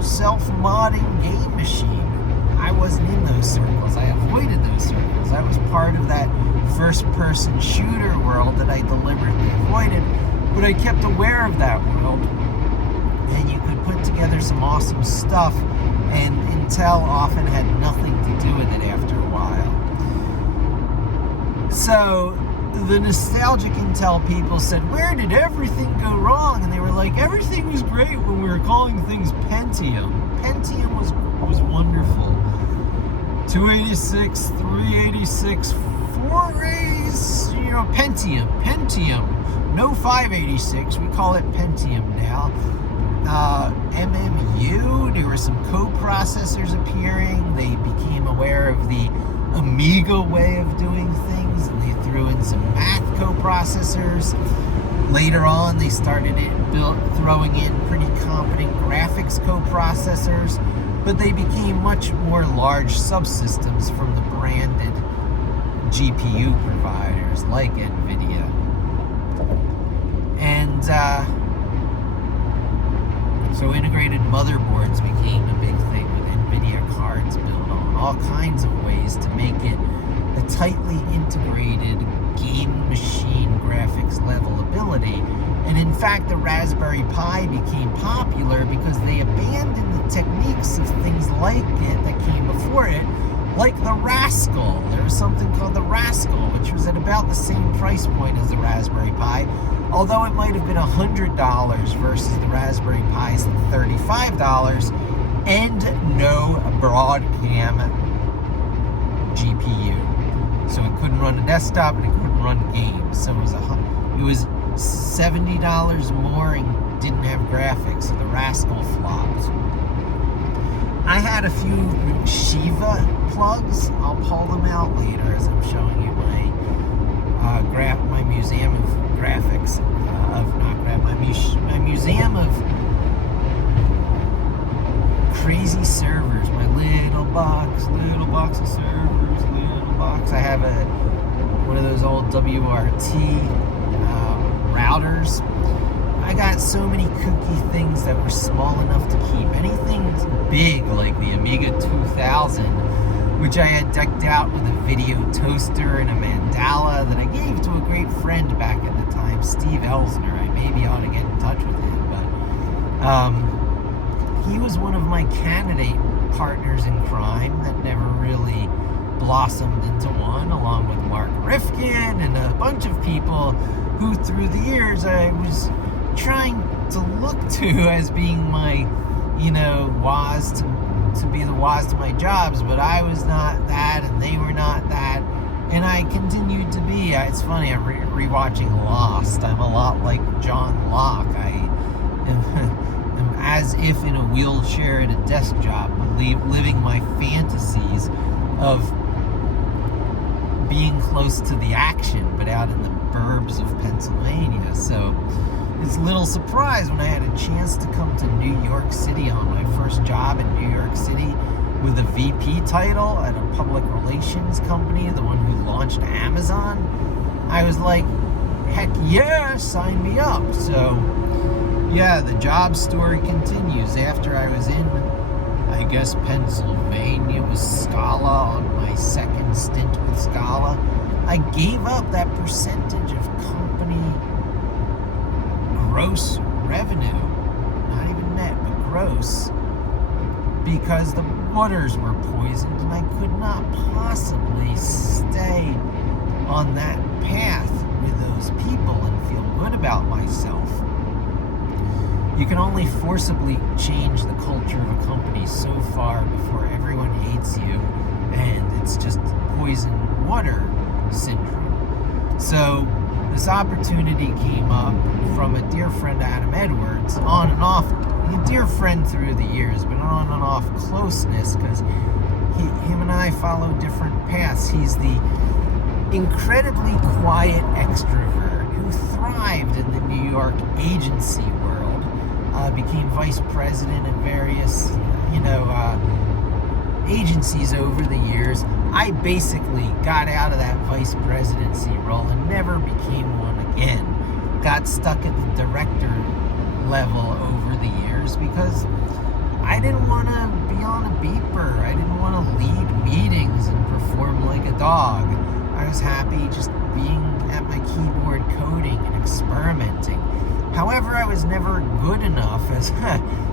self-modding game machine. I wasn't in those circles. I avoided those circles. I was part of that first-person shooter world that I deliberately avoided, but I kept aware of that world, and you could put together some awesome stuff, and Intel often had nothing to do with it after a while. So the nostalgic Intel people said, where did everything go wrong? And they were like, everything was great when we were calling things Pentium. Pentium was wonderful. 286, 386, 4A's, Pentium. No 586, we call it Pentium now. MMU, there were some co-processors appearing. They became aware of the Amiga way of doing things, and they threw in some Mac co-processors. Later on, they started throwing in pretty competent graphics co-processors. but they became much more large subsystems from the branded GPU providers like NVIDIA. And so integrated motherboards became a big thing with NVIDIA cards built on all kinds of ways to make it a tightly integrated game machine graphics level ability. And in fact, the Raspberry Pi became popular because they abandoned the techniques of things like it that came before it, like the Rascal. There was something called the Rascal, which was at about the same price point as the Raspberry Pi, although it might have been $100 versus the Raspberry Pi's $35, and no Broadcom GPU. So it couldn't run a desktop and it couldn't run games. So it was $70 more and didn't have graphics. So the Rascal flopped. I had a few Shiva plugs. I'll pull them out later as I'm showing you my museum of graphics. My museum of crazy servers. My little box of servers, little box. I have one of those old WRT routers. I got so many kooky things that were small enough to keep. Anything big like the Amiga 2000, which I had decked out with a video toaster and a mandala that I gave to a great friend back at the time, Steve Elsner. I maybe ought to get in touch with him, but he was one of my candidate partners in crime that never really blossomed into one, along with Mark Rifkin and a bunch of people who through the years I was trying to look to as being my, Woz to be the Woz to my jobs, but I was not that and they were not that, and I continued to be. It's funny, I'm rewatching Lost. I'm a lot like John Locke. I am as if in a wheelchair at a desk job, living my fantasies of being close to the action, but out in the burbs of Pennsylvania. So it's a little surprise when I had a chance to come to New York City on my first job in New York City with a VP title at a public relations company, the one who launched Amazon. I was like, heck yeah, sign me up. So yeah, the job story continues. After I was in, I guess, Pennsylvania with Scala on my second stint with Scala, I gave up that percentage of company gross revenue, not even net, but gross, because the waters were poisoned and I could not possibly stay on that path with those people and feel good about myself. You can only forcibly change the culture of a company so far before everyone hates you, and it's just poison water syndrome. So this opportunity came up from a dear friend, Adam Edwards, on and off, a dear friend through the years, but on and off closeness, because him and I follow different paths. He's the incredibly quiet extrovert who thrived in the New York agency world. Became vice president at various, agencies over the years. I basically got out of that vice presidency role and never became one again. Got stuck at the director level over the years because I didn't want to be on a beeper. I didn't want to lead meetings and perform like a dog. I was happy just being at my keyboard coding and experimenting. However, I was never good enough, as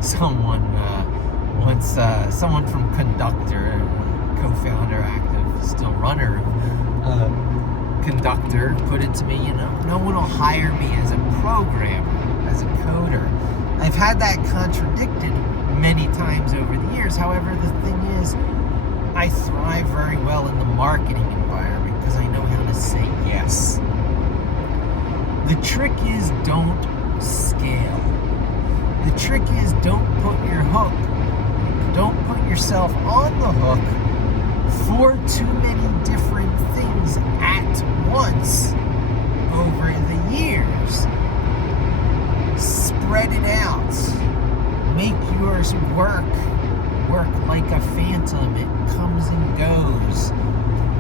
someone from Conductor, co-founder, active, still runner, Conductor, put it to me, no one will hire me as a programmer, as a coder. I've had that contradicted many times over the years. However, the thing is, I thrive very well in the marketing environment because I know how to say yes. The trick is don't scale. The trick is don't put yourself on the hook for too many different things at once over the years. Spread it out. Make yours work work like a phantom. It comes and goes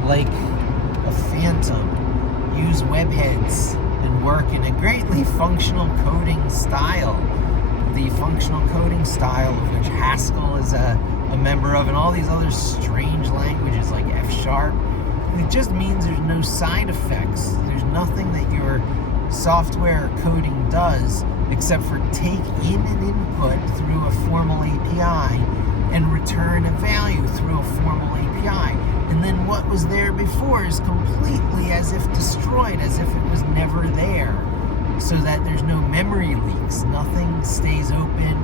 like a phantom. Use webheads and work in a greatly functional coding style. The functional coding style of which Haskell is a member of, and all these other strange languages like F#. It just means there's no side effects. There's nothing that your software coding does except for take in an input through a formal API and return a value through a formal API. And then what was there before is completely as if destroyed, as if it was never there, so that there's no memory leaks. Nothing stays open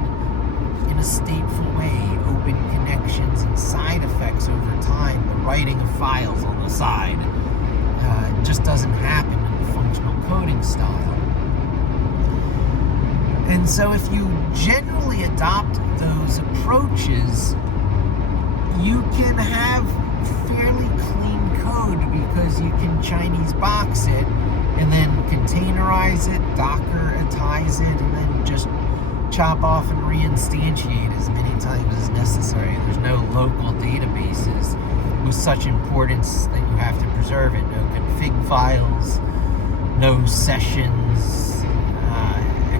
in a stateful way. Open connections and side effects over time. The writing of files on the side just doesn't happen in the functional coding style. And so if you generally adopt those approaches, you can have fairly clean code because you can Chinese box it and then containerize it, Dockeritize it, and then just chop off and reinstantiate as many times as necessary. There's no local databases with such importance that you have to preserve it. No config files, no sessions,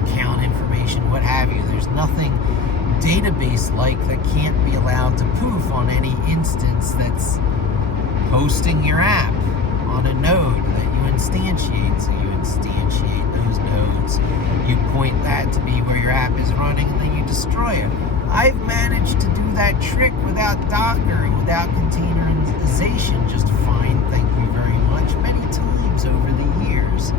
account information, what have you. There's nothing database-like that can't be allowed to poof on any instance that's hosting your app on a node that you instantiate. So you instantiate those nodes, you point that to be where your app is running, and then you destroy it. I've managed to do that trick without Docker and without containerization just fine, thank you very much, many times over the years.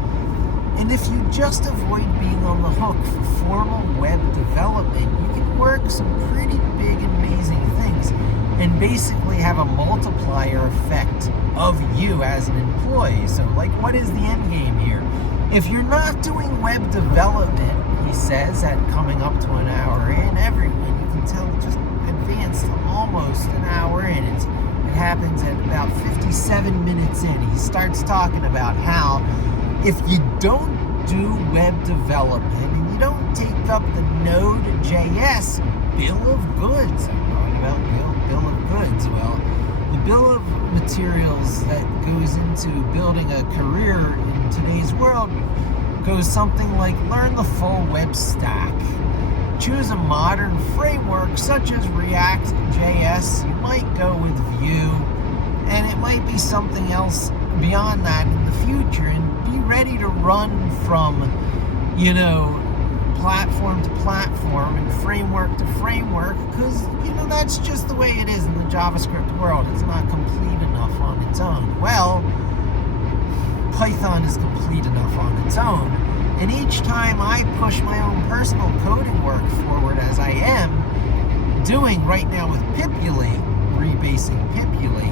And if you just avoid being on the hook for formal web development, you can work some pretty big, amazing things and basically have a multiplier effect of you as an employee. So, like, what is the end game here? If you're not doing web development, he says, at coming up to an hour in, everyone, you can tell, just advanced to almost an hour in. It happens at about 57 minutes in. He starts talking about how if you don't do web development and you don't take up the Node.js bill of goods, I'm talking about bill of goods, well, the bill of materials that goes into building a career in today's world goes something like learn the full web stack. Choose a modern framework such as React.js. You might go with Vue, and it might be something else beyond that in the future, and be ready to run from, platform to platform and framework to framework, because, that's just the way it is in the JavaScript world. It's not complete enough on its own. Well, Python is complete enough on its own, and each time I push my own personal coding work forward, as I am doing right now with Pipulate, rebasing Pipulate,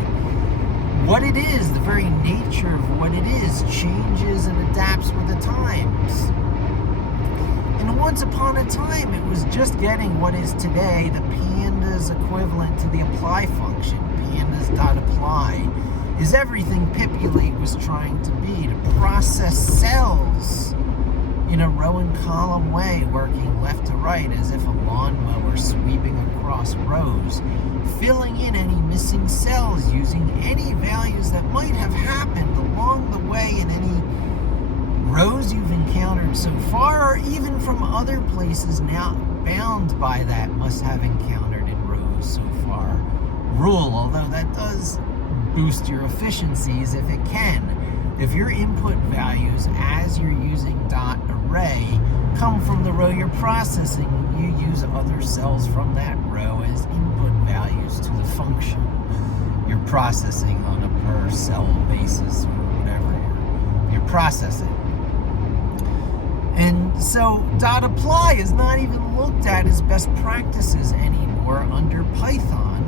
what it is, the very nature of what it is, changes and adapts with the times. And once upon a time, it was just getting what is today the pandas equivalent to the apply function. Pandas.apply is everything Pipulate was trying to be, to process cells in a row and column way, working left to right as if a lawnmower sweeping across rows, filling in any missing cells using any values that might have happened along the way in any rows you've encountered so far, or even from other places now bound by that must have encountered in rows so far. Rule, although that does boost your efficiencies if it can. If your input values as you're using .array come from the row you're processing, you use other cells from that row as input values to the function you're processing on a per cell basis, or whatever you're processing. And so .apply is not even looked at as best practices anymore under Python,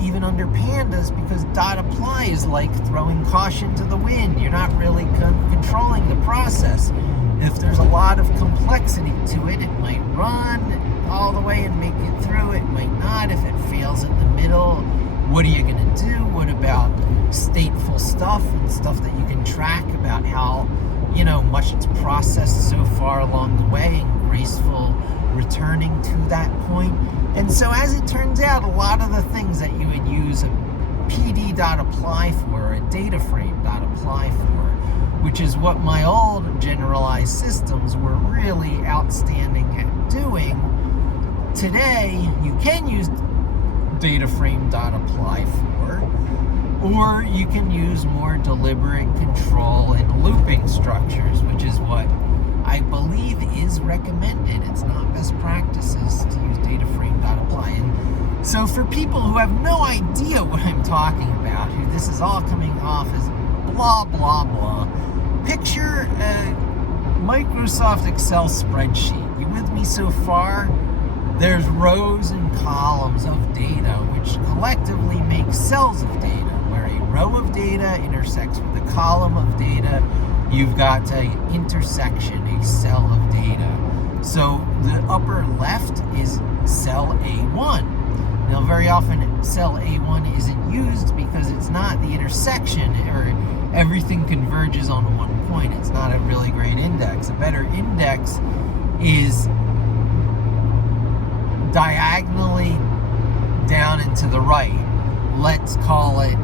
even under pandas, because .apply is like throwing caution to the wind. You're not really controlling the process. If there's a lot of complexity to it, it might run all the way and make it through. It might not. If it fails in the middle, what are you going to do? What about stateful stuff and stuff that you can track about how, much it's processed so far along the way, and graceful returning to that point. And so as it turns out, a lot of the things that you would use a pd.apply for, or a data frame.apply for, which is what my old generalized systems were really outstanding at doing, today you can use data frame.apply for, or you can use more deliberate control and looping structures, which is what I believe is recommended. It's not best practices to use data frame.apply. And so for people who have no idea what I'm talking about, who this is all coming off as blah, blah, blah, picture a Microsoft Excel spreadsheet. You with me so far? There's rows and columns of data, which collectively make cells of data, where a row of data intersects with a column of data. You've got an intersection, a cell of data. So the upper left is cell A1. Now, very often cell A1 isn't used because it's not the intersection, or everything converges on one point. It's not a really great index. A better index is diagonally down and to the right. Let's call it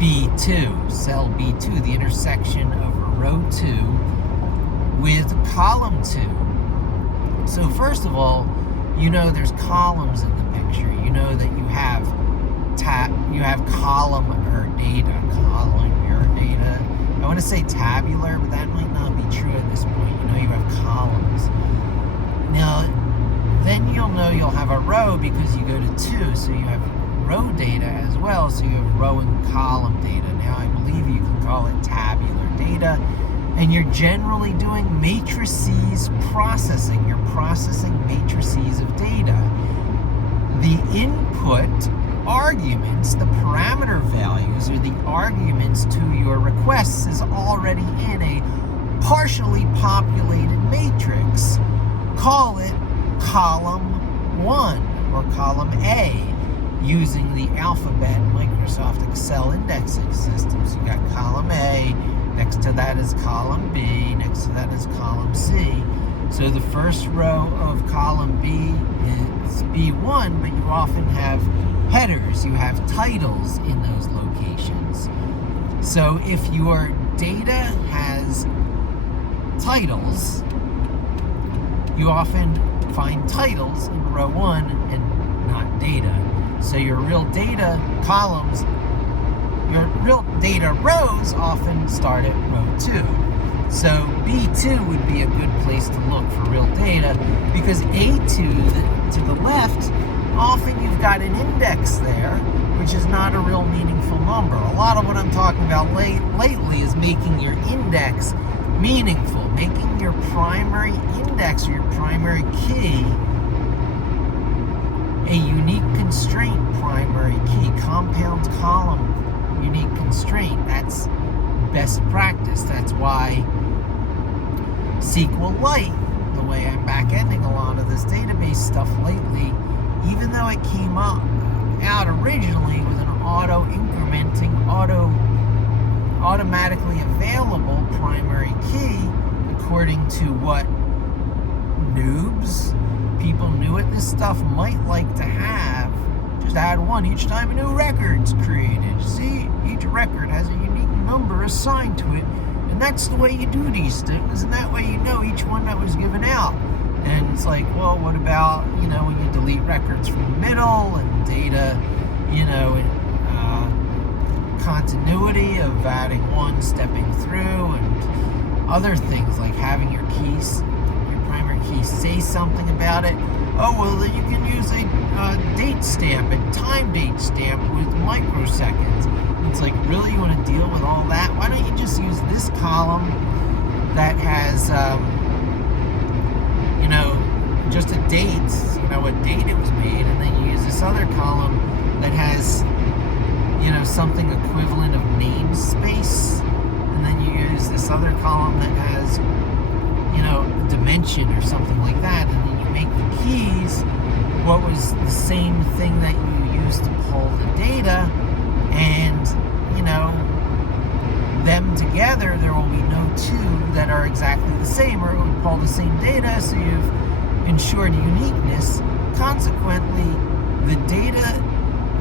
B2, cell B2, the intersection of row 2 with column 2. So first of all, you know there's columns in the picture. You know that you have column or data. I want to say tabular, but that might not be true at this point. You know you have columns. Now, then you'll know you'll have a row because you go to 2, so you have row data as well, so you have row and column data. Now, I believe you can call it tabular data, and you're generally doing matrices processing. You're processing matrices of data. The input arguments, the parameter values, or the arguments to your requests is already in a partially populated matrix. Call it column 1 or column A, using the alphabet Microsoft Excel indexing system. So you got column A, next to that is column B, next to that is column C. So the first row of column B is B1, but you often have headers, you have titles in those locations. So if your data has titles, you often find titles in row 1 and not data. So your real data columns, your real data rows often start at row 2. So B2 would be a good place to look for real data, because A2 to the left, often you've got an index there, which is not a real meaningful number. A lot of what I'm talking about lately is making your index meaningful, making your primary index or your primary key a unique constraint primary key, compound column unique constraint. That's best practice. That's why SQLite, the way I'm back-ending a lot of this database stuff lately, even though it came out originally with an auto-incrementing, automatically available primary key, according to what noobs, people new at this stuff, might like to have, just add 1 each time a new record's created. See, each record has a unique number assigned to it, and that's the way you do these things, and that way you know each one that was given out. And it's like, well, what about, when you delete records from the middle and data, continuity of adding 1, stepping through, and other things like having your keys, your primary key, say something about it. Oh, well, then you can use a date stamp, a time date stamp with microseconds. It's like, really, you want to deal with all that? Why don't you just use this column that has, just a date, what date it was made, and then you use this other column that has, something equivalent of namespace, and then you use this other column that has, a dimension or something like that, and then you make the keys what was the same thing that you used to pull the data, and, them together, there will be no two that are exactly the same, or it would pull the same data, so you've ensured uniqueness. Consequently, the data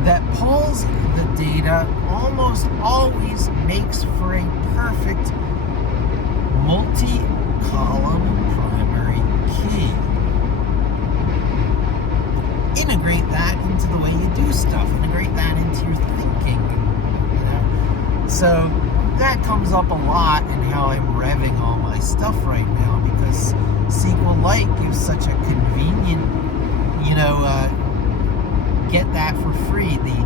that pulls the data almost always makes for a perfect multi-column primary key. Integrate that into the way you do stuff. Integrate that into your thinking. So that comes up a lot in how I'm revving all my stuff right now, because SQLite gives such a convenient, get that for free. The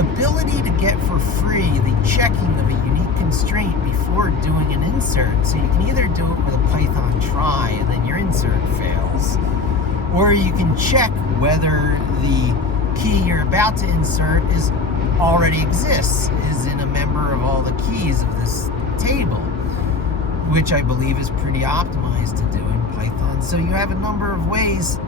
ability to get for free the checking of a unique constraint before doing an insert. So you can either do it with a Python try and then your insert fails, or you can check whether the key you're about to insert already exists, is in a member of all the keys of this table, which I believe is pretty optimized to do in Python. So you have a number of ways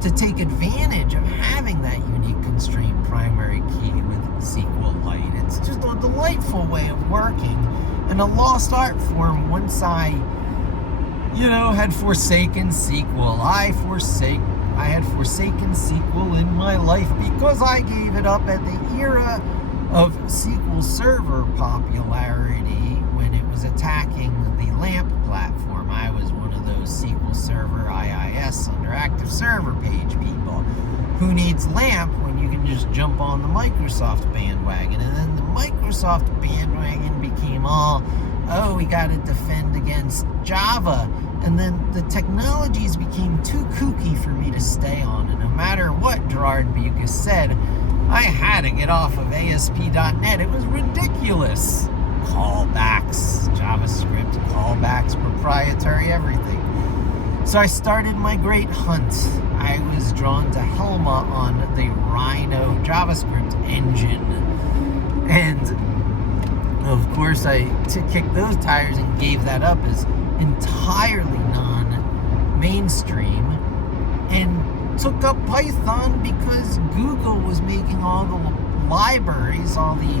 to take advantage of having that unique constraint primary key with SQLite. It's just a delightful way of working, and a lost art form once I had forsaken SQL. I had forsaken SQL in my life because I gave it up at the era of SQL Server popularity when it was attacking the LAMP platform. I was one of those SQL Server IIS under Active Server page people who needs LAMP when you can just jump on the Microsoft bandwagon. And then the Microsoft bandwagon became we got to defend against Java. And then the technologies became too kooky for me to stay on. And no matter what Gerard Bucas said, I had to get off of ASP.NET. It was ridiculous. Callbacks, JavaScript, callbacks, proprietary everything. So I started my great hunt. I was drawn to Helma on the Rhino JavaScript engine. And of course I kicked those tires and gave that up as entirely non-mainstream and took up Python because Google was making all the libraries, all the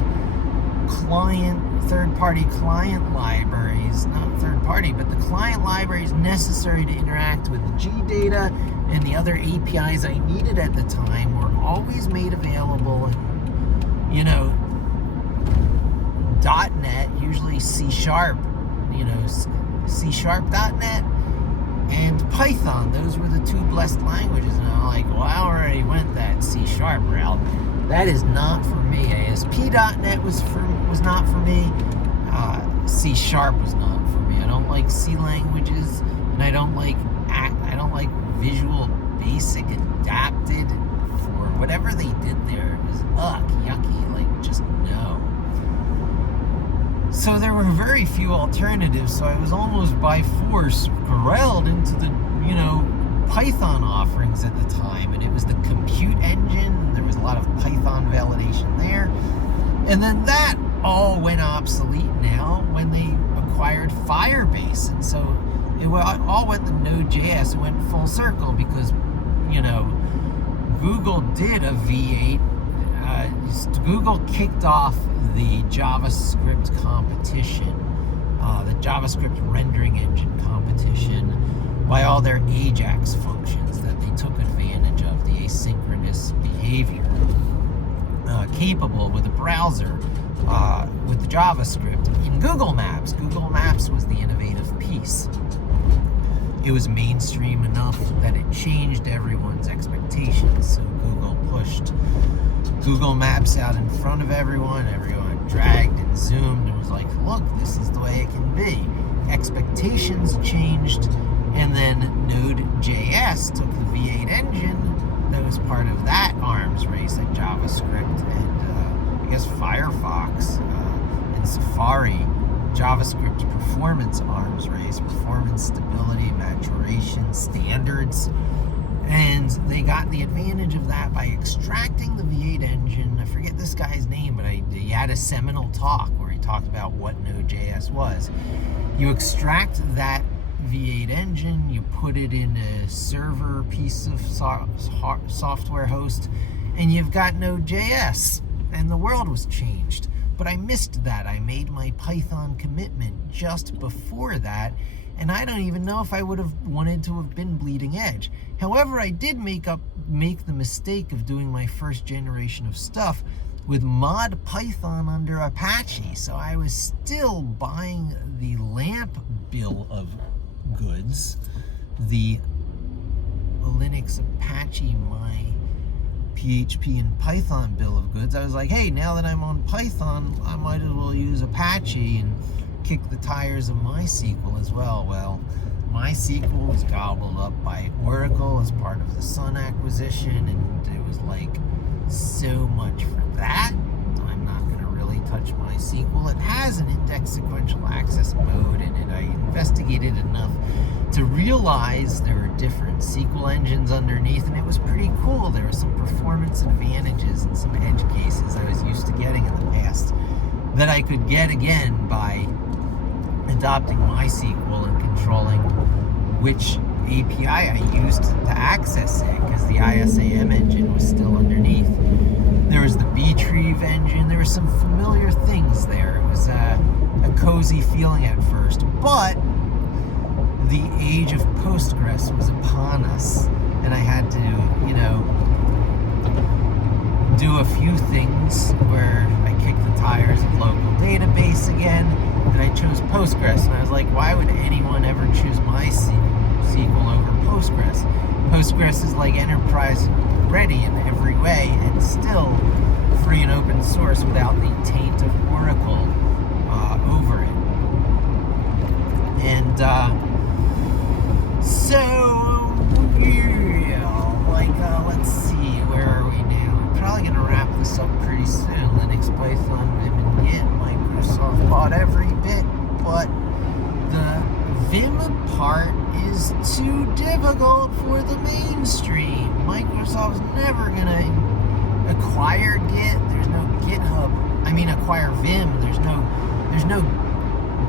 third-party client libraries, not third-party, but the client libraries necessary to interact with the GData and the other APIs I needed at the time were always made available in, .NET, usually C#, C#.NET and Python. Those were the two blessed languages. And I'm like, well, I already went that C# route. That is not for me. ASP.NET was not for me. C# was not for me. I don't like C languages, and I don't like Visual Basic adapted for whatever they did there. It was yucky. Just no. So there were very few alternatives, so I was almost by force corralled into the, Python offerings at the time, and it was the compute engine. There was a lot of Python validation there, and then that all went obsolete now when they acquired Firebase, and so it all went to Node.js. It went full circle because, Google did a V8. Google kicked off the JavaScript competition, the JavaScript rendering engine competition, by all their AJAX functions that they took advantage of, the asynchronous behavior, capable with a browser, with the JavaScript in Google Maps. Google Maps was the innovative piece. It was mainstream enough that it changed everyone's expectations, so Google pushed Google Maps out in front of everyone. Everyone dragged and zoomed and was like, look, this is the way it can be. Expectations changed, and then Node.js took the V8 engine that was part of that arms race at JavaScript and I guess Firefox and Safari, JavaScript performance arms race, performance, stability, maturation, standards. And they got the advantage of that by extracting the V8 engine. I forget this guy's name, but he had a seminal talk where he talked about what Node.js was. You extract that V8 engine, you put it in a server piece of software host, and you've got Node.js, and the world was changed. but I missed that. I made my Python commitment just before that, and I don't even know if I would have wanted to have been bleeding edge. However, I did make the mistake of doing my first generation of stuff with mod Python under Apache. So I was still buying the LAMP bill of goods, the Linux Apache my PHP and Python bill of goods. I was like, hey, now that I'm on Python, I might as well use Apache and kick the tires of MySQL as well. Well, MySQL was gobbled up by Oracle as part of the Sun acquisition, and it was like so much for that. I'm not going to really touch MySQL. It has an index sequential access mode in it. I investigated enough to realize there were different SQL engines underneath, and it was pretty cool. There were some performance advantages and some edge cases I was used to getting in the past that I could get again by adopting MySQL and controlling which API I used to access it, because the ISAM engine was still underneath. There was the btrieve engine. There were some familiar things there. It was a cozy feeling at first, but the age of Postgres was upon us, and I had to, do a few things where I kicked the tires of local database again, and I chose Postgres, and I was like, why would anyone ever choose MySQL over Postgres? Postgres is like enterprise ready in every way, and still free and open source without the taint of Oracle over it. And let's see, where are we now? I'm probably going to wrap this up pretty soon. Linux, Python, Vim, and Git. Microsoft bought every bit, but the Vim part is too difficult for the mainstream. Microsoft's never going to acquire Git. There's no GitHub. Acquire Vim. There's no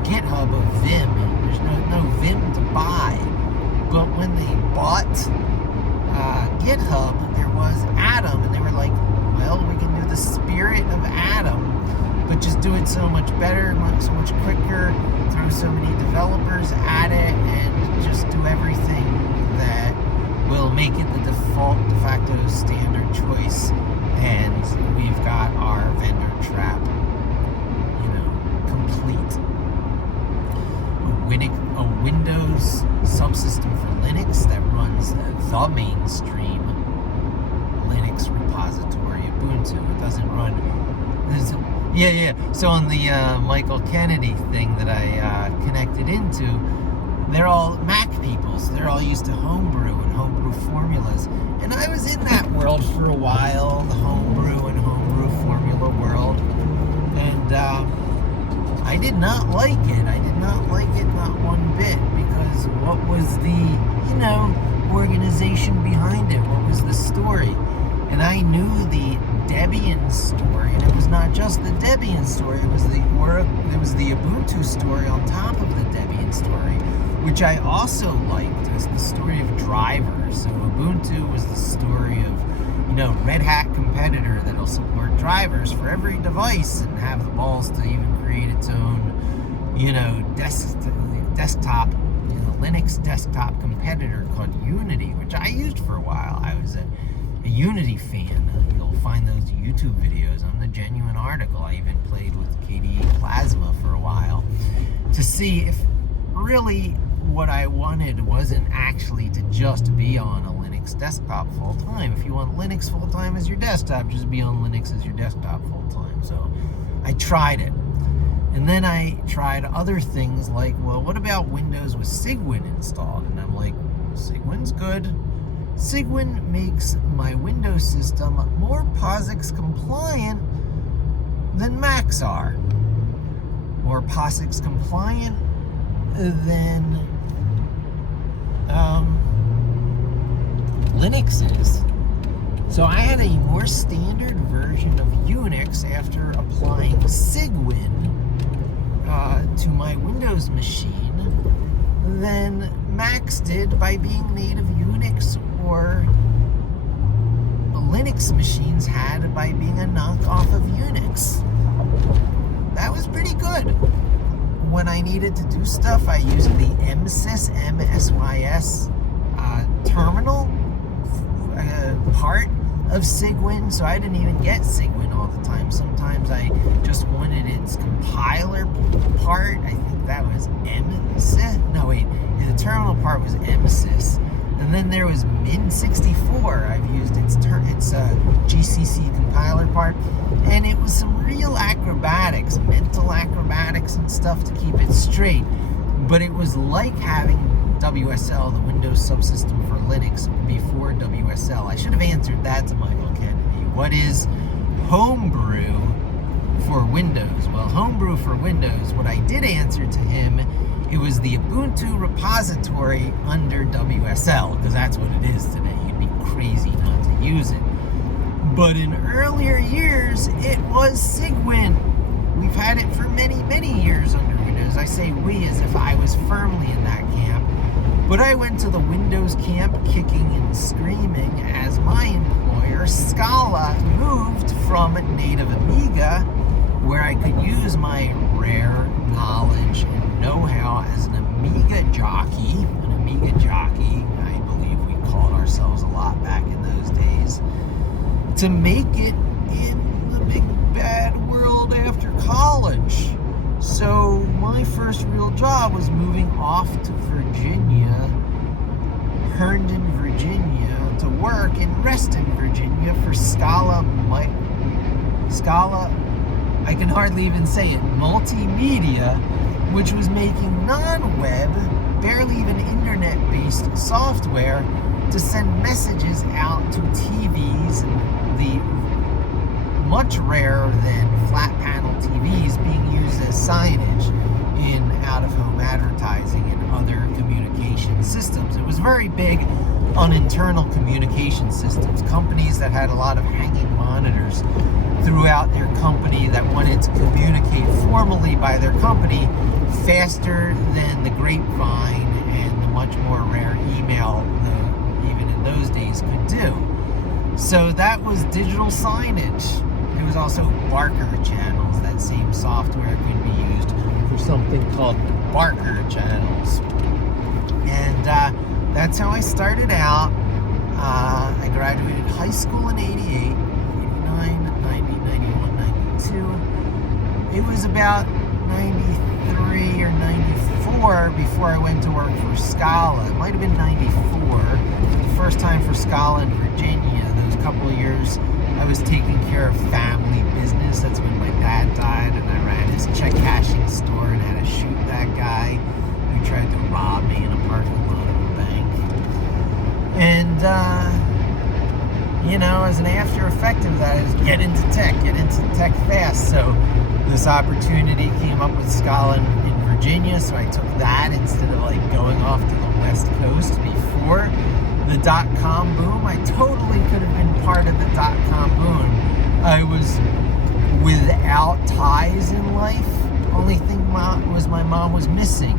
GitHub of Vim. There's no Vim to buy. But when they bought GitHub, there was Atom, and they were like, well, we can do the spirit of Atom, but just do it so much better, so much quicker, throw so many developers at it, and just do everything that will make it the default, de facto standard choice, and we've got our vendor trap, complete. A Windows subsystem for Linux that runs the mainstream Linux repository Ubuntu. It doesn't run. So on the Michael Kennedy thing that I connected into, they're all Mac people, so they're all used to homebrew and homebrew formulas. And I was in that world for a while, the homebrew and homebrew formula world, and I did not like it. I did not like it, not one bit, because what was the, organization behind it? What was the story? And I knew the Debian story, and it was not just the Debian story. It was the Ubuntu story on top of the Debian story, which I also liked as the story of drivers. So Ubuntu was the story of, Red Hat competitor that'll support drivers for every device and have the balls to even create its own, desktop, Linux desktop competitor called Unity, which I used for a while. I was a Unity fan. You'll find those YouTube videos on the Genuine article. I even played with KDE Plasma for a while to see if really what I wanted wasn't actually to just be on a Linux desktop full time. If you want Linux full time as your desktop, just be on Linux as your desktop full time. So I tried it. And then I tried other things like, well, what about Windows with Cygwin installed? And I'm like, Cygwin's good. Cygwin makes my Windows system more POSIX compliant than Macs are. More POSIX compliant than Linux is. So I had a more standard version of Unix after applying Cygwin to my Windows machine than Macs did by being native Unix, or Linux machines had by being a knockoff of Unix. I needed to do stuff, I used the MSYS terminal part of Cygwin, so I didn't even get Cygwin all the time. Sometimes I just wanted its compiler part. I think that was MSys. No, wait, the terminal part was MSys. And then there was Min64. I've used its GCC compiler part, and it was some real acrobatics, mental acrobatics and stuff to keep it straight. But it was like having WSL, the Windows subsystem for Linux, before WSL. I should have answered that to Michael Kennedy. What is Homebrew for Windows? Well, Homebrew for Windows, what I did answer to him, it was the Ubuntu repository under WSL, because that's what it is today. You'd be crazy not to use it. But in earlier years, it was Cygwin. We've had it for many, many years under Windows. I say we as if I was firmly in that camp. But I went to the Windows camp kicking and screaming as my employer, Scala, moved from native Amiga, where I could use my rare knowledge and know-how as an Amiga jockey. An Amiga jockey, I believe we called ourselves a lot back in those days, to make it in the big bad world after college. So my first real job was moving off to Virginia, Herndon, Virginia, to work in Reston, Virginia for Scala, I can hardly even say it, multimedia, which was making non-web, barely even internet-based software to send messages out to TVs, and the much rarer than flat panel TVs being used as signage in out-of-home advertising and other communication systems. It was very big on internal communication systems. Companies that had a lot of hanging monitors throughout their company that wanted to communicate formally by their company faster than the grapevine and the much more rare email even in those days could do. So that was digital signage. There was also Barker channels. That same software could be used for something called Barker channels. And that's how I started out. I graduated high school in 88, 89, 90, 91, 92. It was about 93 or 94 before I went to work for Scala. It might have been 94. The first time for Scala in Virginia. Those couple of years I was taking care of family business. That's when my dad died, and I ran his check cashing store and had to shoot that guy who tried to rob me in a parking lot of a bank. And, as an after effect of that, is get into tech fast. So this opportunity came up with Scala in Virginia, so I took that instead of going off to the West Coast before the dot-com boom. I totally could have been part of the dot-com boom. I was without ties in life. Only thing was my mom was missing.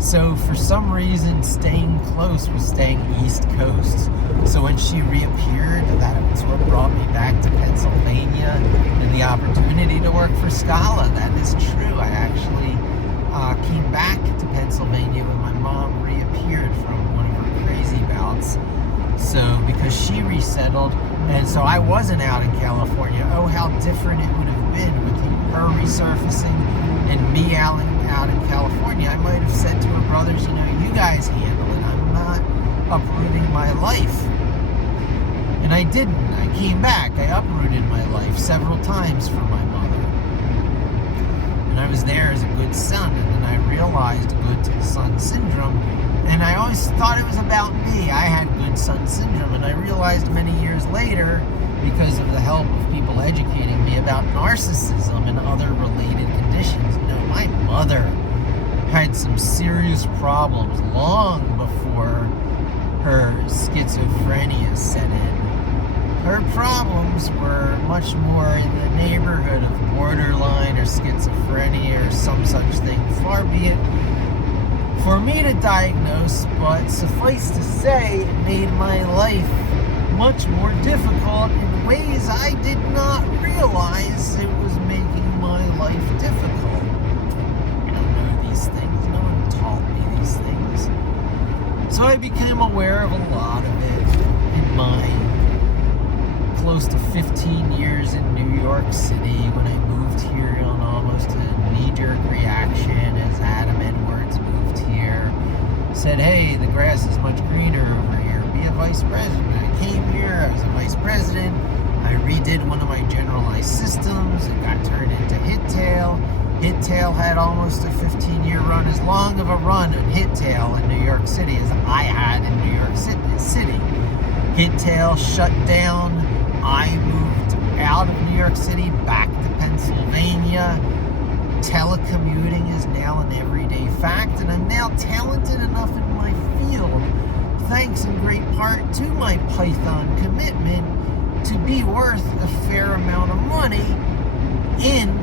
So for some reason, staying close was staying East Coast. So when she reappeared, that's what brought me back to Pennsylvania and the opportunity to work for Scala. That is true. I actually came back to Pennsylvania when my mom reappeared from one of her crazy bouts. So because she resettled, and so I wasn't out in California. Oh, how different it would have been with her resurfacing and me out in California. I might have said to her brothers, you guys handle it. I'm not uprooting my life. And I didn't. I came back. I uprooted my life several times for my mother. And I was there as a good son, and then I realized good son syndrome. And I always thought it was about me. I had good son syndrome, and I realized many years later, because of the help of people educating me about narcissism and other related conditions. My mother had some serious problems long before her schizophrenia set in. Her problems were much more in the neighborhood of borderline or schizophrenia or some such thing. Far be it for me to diagnose, but suffice to say, it made my life much more difficult in ways I did not realize it was making my life difficult. I don't know these aware of a lot of it in my close to 15 years in New York City when I moved here on almost a knee-jerk reaction as Adam Edwards moved here. Said, hey, the grass is much greener over here. Be a vice president. I came here, I was a vice president. I redid one of my generalized systems. It got turned into HitTail. HitTail had almost a 15-year run, as long of a run in HitTail in New York City as I had in New York City. HitTail shut down. I moved out of New York City back to Pennsylvania. Telecommuting is now an everyday fact, and I'm now talented enough in my field, thanks in great part to my Python commitment, to be worth a fair amount of money in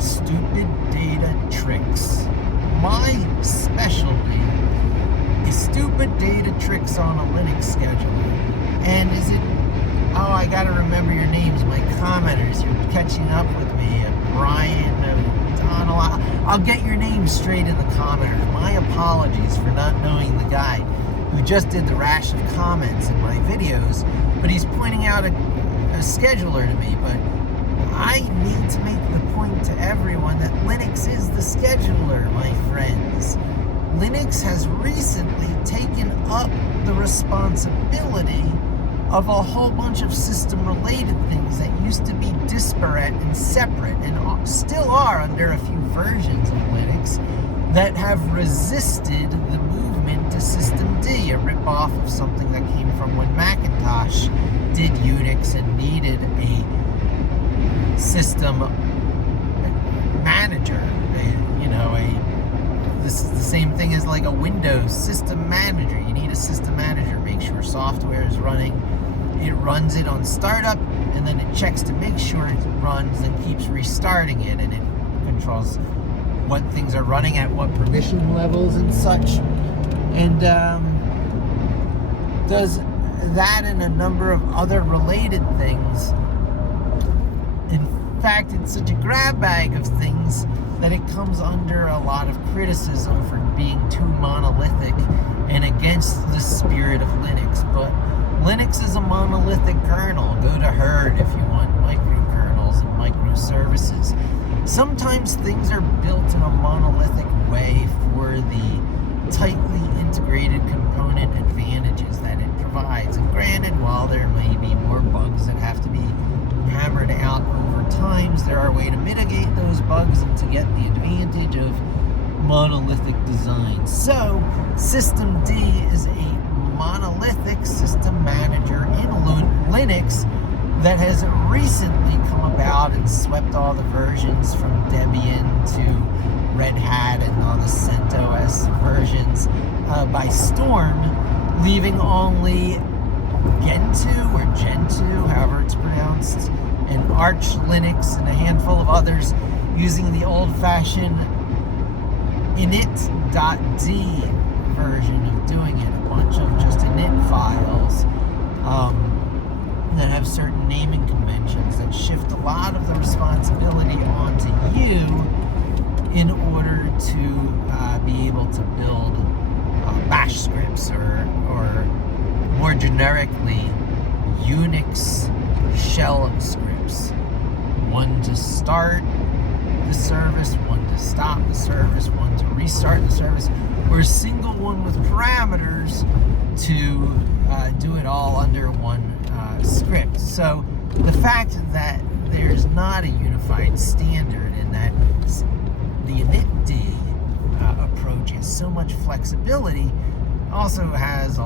stupid data tricks. My specialty is stupid data tricks on a Linux scheduler. And is it, oh, I gotta remember your names, my commenters, you're catching up with me, Brian, Donald, I'll get your names straight in the commenters. My apologies for not knowing the guy who just did the rash of comments in my videos, but he's pointing out a scheduler to me. But I need to make the point to everyone that Linux is the scheduler, my friends. Linux has recently taken up the responsibility of a whole bunch of system-related things that used to be disparate and separate, and still are under a few versions of Linux, that have resisted the movement to systemd, a rip-off of something that came from when Macintosh did Unix and needed a system manager. This is the same thing as like a Windows system manager. You need a system manager. Make sure software is running. It runs it on startup, and then it checks to make sure it runs and keeps restarting it, and it controls what things are running at what permission levels and such, and does that and a number of other related things. In fact, it's such a grab bag of things that it comes under a lot of criticism for being too monolithic and against the spirit of Linux. But Linux is a monolithic kernel. Go to herd if you want microkernels and microservices. Sometimes things are built in a monolithic way for the tightly integrated component advantages that it provides. And granted, while there may be more bugs that have to be hammered out over times, there are ways to mitigate those bugs and to get the advantage of monolithic design. So, systemd is a monolithic system manager in Linux that has recently come about and swept all the versions from Debian to Red Hat and all the CentOS versions by storm, leaving only Gentoo or Gentoo, however it's pronounced, and Arch Linux and a handful of others using the old-fashioned init.d version of doing it, a bunch of just init files that have certain naming conventions that shift a lot of the responsibility onto you in order to be able to build bash scripts or more generically Unix shell scripts. One to start the service, one to stop the service, one to restart the service, or a single one with parameters to do it all under one script. So the fact that there's not a unified standard and that the initd approach has so much flexibility also has a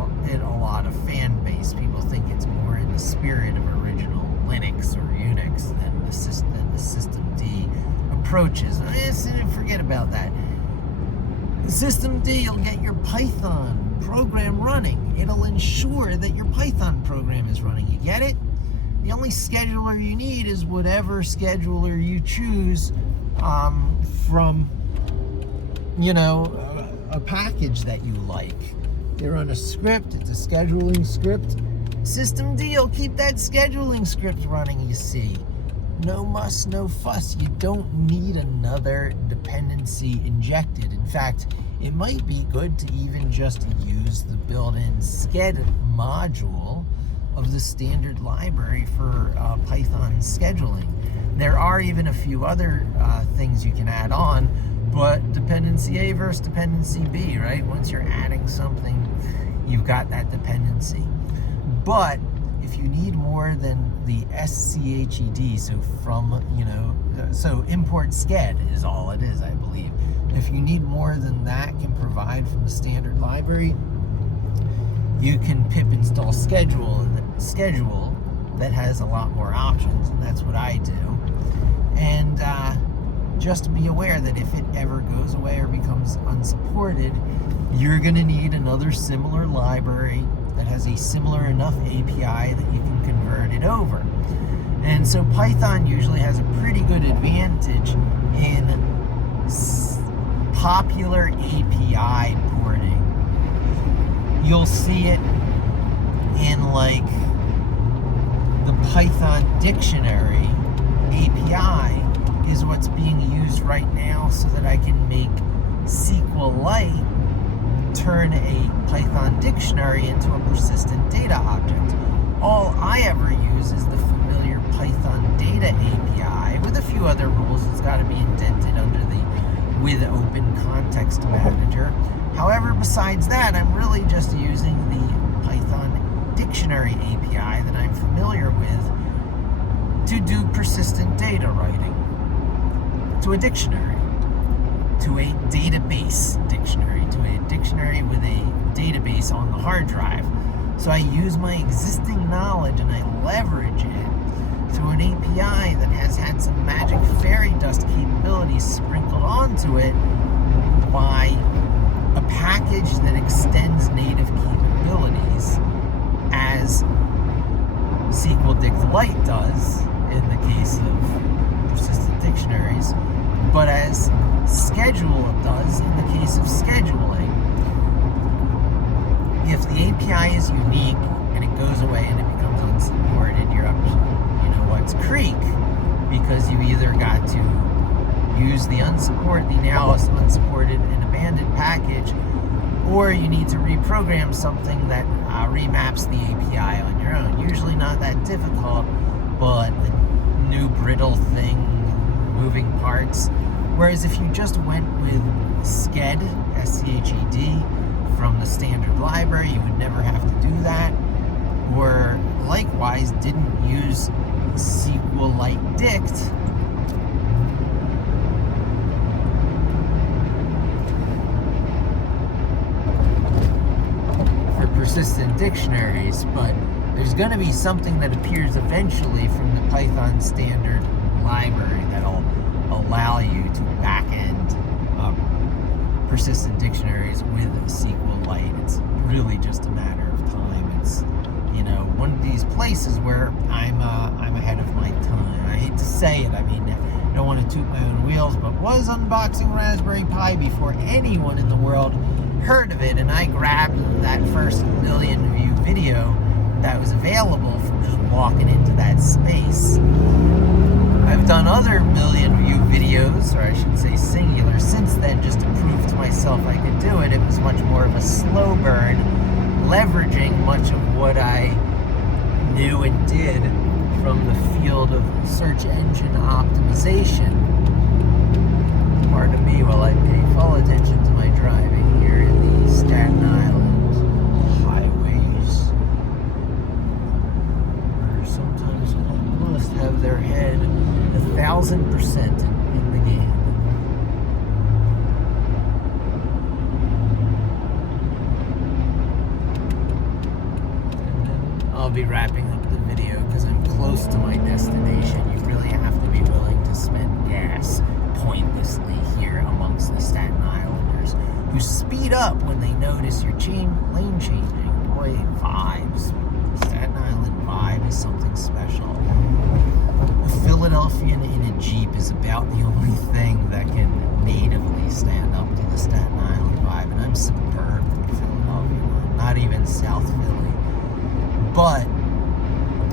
lot of fan base. People think it's more in the spirit of original Linux or Unix than the systemd approaches. Forget about that. Systemd, you'll get your Python program running. It'll ensure that your Python program is running. You get it? The only scheduler you need is whatever scheduler you choose from, a package that you like. You run a script, it's a scheduling script. Systemd will keep that scheduling script running, you see. No muss, no fuss. You don't need another dependency injected. In fact, it might be good to even just use the built-in sched module of the standard library for Python scheduling. There are even a few other things you can add on, but dependency A versus dependency B, right? Once you're adding something, you've got that dependency. But if you need more than the SCHED, so import sched is all it is, I believe. If you need more than that can provide from the standard library, you can pip install schedule that has a lot more options, and that's what I do. And just be aware that if it ever goes away or becomes unsupported, you're going to need another similar library that has a similar enough API that you can convert it over. And so Python usually has a pretty good advantage in popular API porting. You'll see it in like the Python dictionary API is what's being used right now so that I can make SQLite turn a Python dictionary into a persistent data object. All I ever use is the familiar Python data API with a few other rules. It's got to be indented under the with open context manager. However, besides that, I'm really just using the Python dictionary API that I'm familiar with to do persistent data writing to a dictionary, to a database dictionary, to a dictionary with a database on the hard drive. So I use my existing knowledge and I leverage it through an API that has had some magic fairy dust capabilities sprinkled onto it by a package that extends native capabilities as SQLite does in the case of persistent dictionaries, but as schedule does in the case of scheduling. If the API is unique and it goes away and it becomes unsupported, you're up to, what's creek, because you either got to use the now unsupported and abandoned package, or you need to reprogram something that remaps the API on your own. Usually not that difficult, but a new brittle thing, moving parts. Whereas if you just went with sched, SCHED, from the standard library, you would never have to do that. Or likewise, didn't use SQLite dict, for persistent dictionaries, but there's going to be something that appears eventually from the Python standard library that'll allow you to back-end persistent dictionaries with SQLite. It's really just a matter of time. It's one of these places where I'm ahead of my time. I hate to say it. I mean, I don't want to toot my own wheels, but was unboxing Raspberry Pi before anyone in the world heard of it, and I grabbed that first million view video that was available from just walking into that space. I've done other million view videos, or I should say singular, since then, just to prove to myself I could do it. It was much more of a slow burn, leveraging much of what I knew and did from the field of search engine optimization. Pardon me while I pay full attention to my driving here in the Staten Island highways, where sometimes one must have their head 1,000% in the game. I'll be wrapping up the video because I'm close to my destination. You really have to be willing to spend gas pointlessly here amongst the Staten Islanders who speed up when they notice your lane changing. Boy, vibes. Staten Island vibe is something special. A Philadelphian in a Jeep is about the only thing that can natively stand up to the Staten Island vibe, and I'm suburban Philadelphia, not even South Philly. But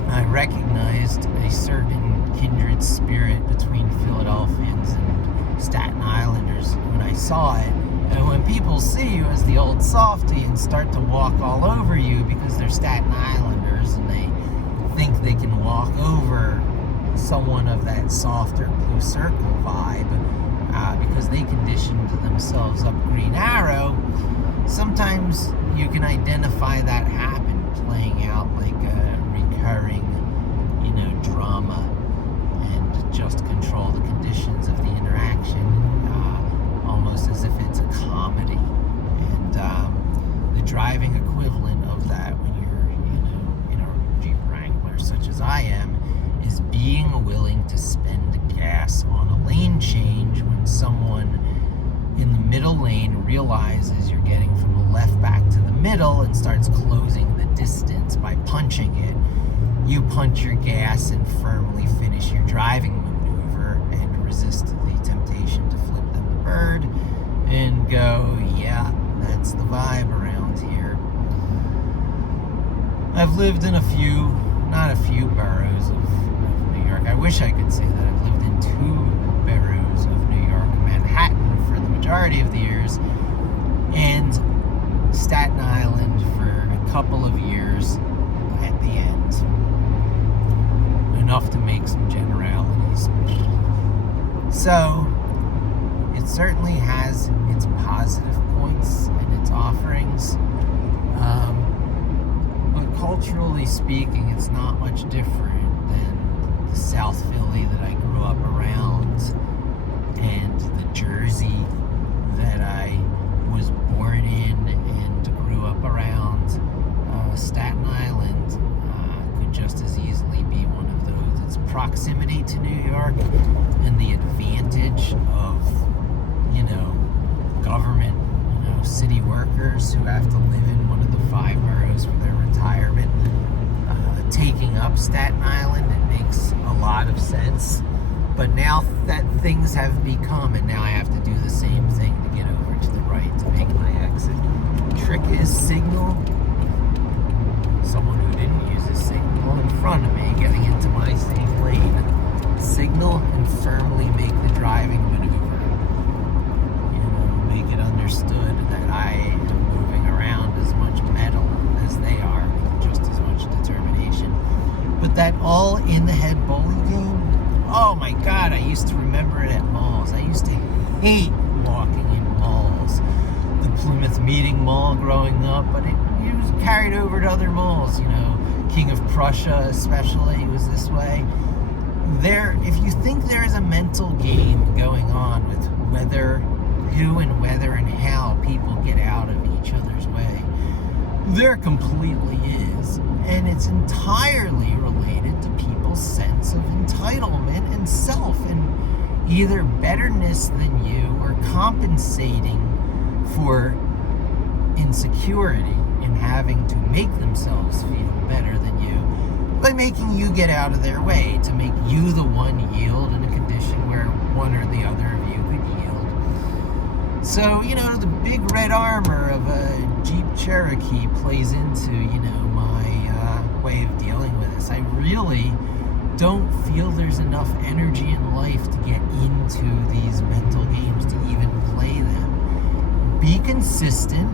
I recognized a certain kindred spirit between Philadelphians and Staten Islanders when I saw it, and when people see you as the old softy and start to walk all over you because they're Staten Islanders and they think they can walk over someone of that softer Blue Circle vibe because they conditioned themselves up Green Arrow. Sometimes you can identify that happen playing out like a recurring, drama, and just control the conditions of the interaction, almost as if it's a comedy. And the driving equivalent of that when you're, in a Jeep Wrangler such as I am, is being willing to spend gas on a lane change when someone in the middle lane realizes you're getting from the left back to the middle and starts closing the distance by punching it. You punch your gas and firmly finish your driving maneuver and resist the temptation to flip them the bird and go, yeah, that's the vibe around here. I've lived in not a few boroughs of New York. I wish I could say that. I've lived in 2 boroughs of New York, Manhattan for the majority of the years, and Staten Island for a couple of years at the end. Enough to make some generalities. So, it certainly has its positive points and its offerings. But culturally speaking, it's not much different than the South Philly that I grew up around and the Jersey that I was born in and grew up around. Staten Island could just as easily be one of those. Its proximity to New York and the advantage of, government, city workers who have to live in one of the 5 boroughs for their retirement, taking up Staten Island, it makes a lot of sense. But now that things have become, and now I have to do the same thing to get over to the right to make my exit. Trick is signal. Someone who didn't use a signal in front of me getting into my same lane. Signal and firmly make the driving maneuver. Make it understood that I am moving around as much metal as they are, with just as much determination. But that all in the head bully game, oh my God, I used to remember it at malls. I used to hate walking in malls. The Plymouth Meeting Mall growing up, but it was carried over to other malls, King of Prussia especially was this way. If you think there is a mental game going on with who and whether and how people get out of each other's way, there completely is. And it's entirely related to people's sense of entitlement and self, and either betterness than you or compensating for insecurity in having to make themselves feel better than you by making you get out of their way, to make you the one yield in a condition where one or the other of you could yield. So, the big red armor of a Jeep Cherokee plays into, my way of dealing with this. I really don't feel there's enough energy in life to get into these mental games to even play them. Be consistent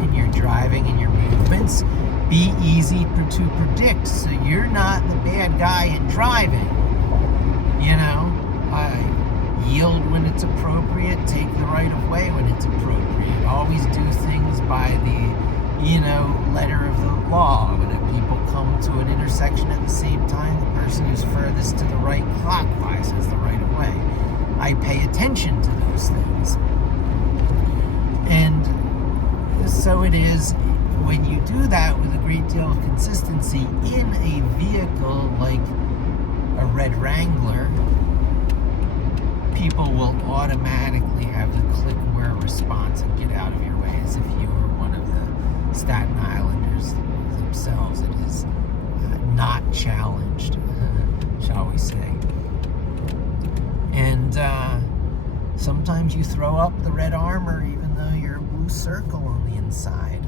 in your driving and your movements. Be easy to predict, so you're not the bad guy in driving. Yield when it's appropriate, take the right of way when it's appropriate. Always do things by the, letter of the law. When people come to an intersection at the same time, the person who's furthest to the right clockwise has the right of way. I pay attention to those things. And so it is when you do that with a great deal of consistency in a vehicle like a Red Wrangler, people will automatically have the click-aware response and get out of your way as if you were one of the Staten Islanders themselves. It is not challenged, shall we say. And sometimes you throw up the red armor even though you're a blue circle on the inside.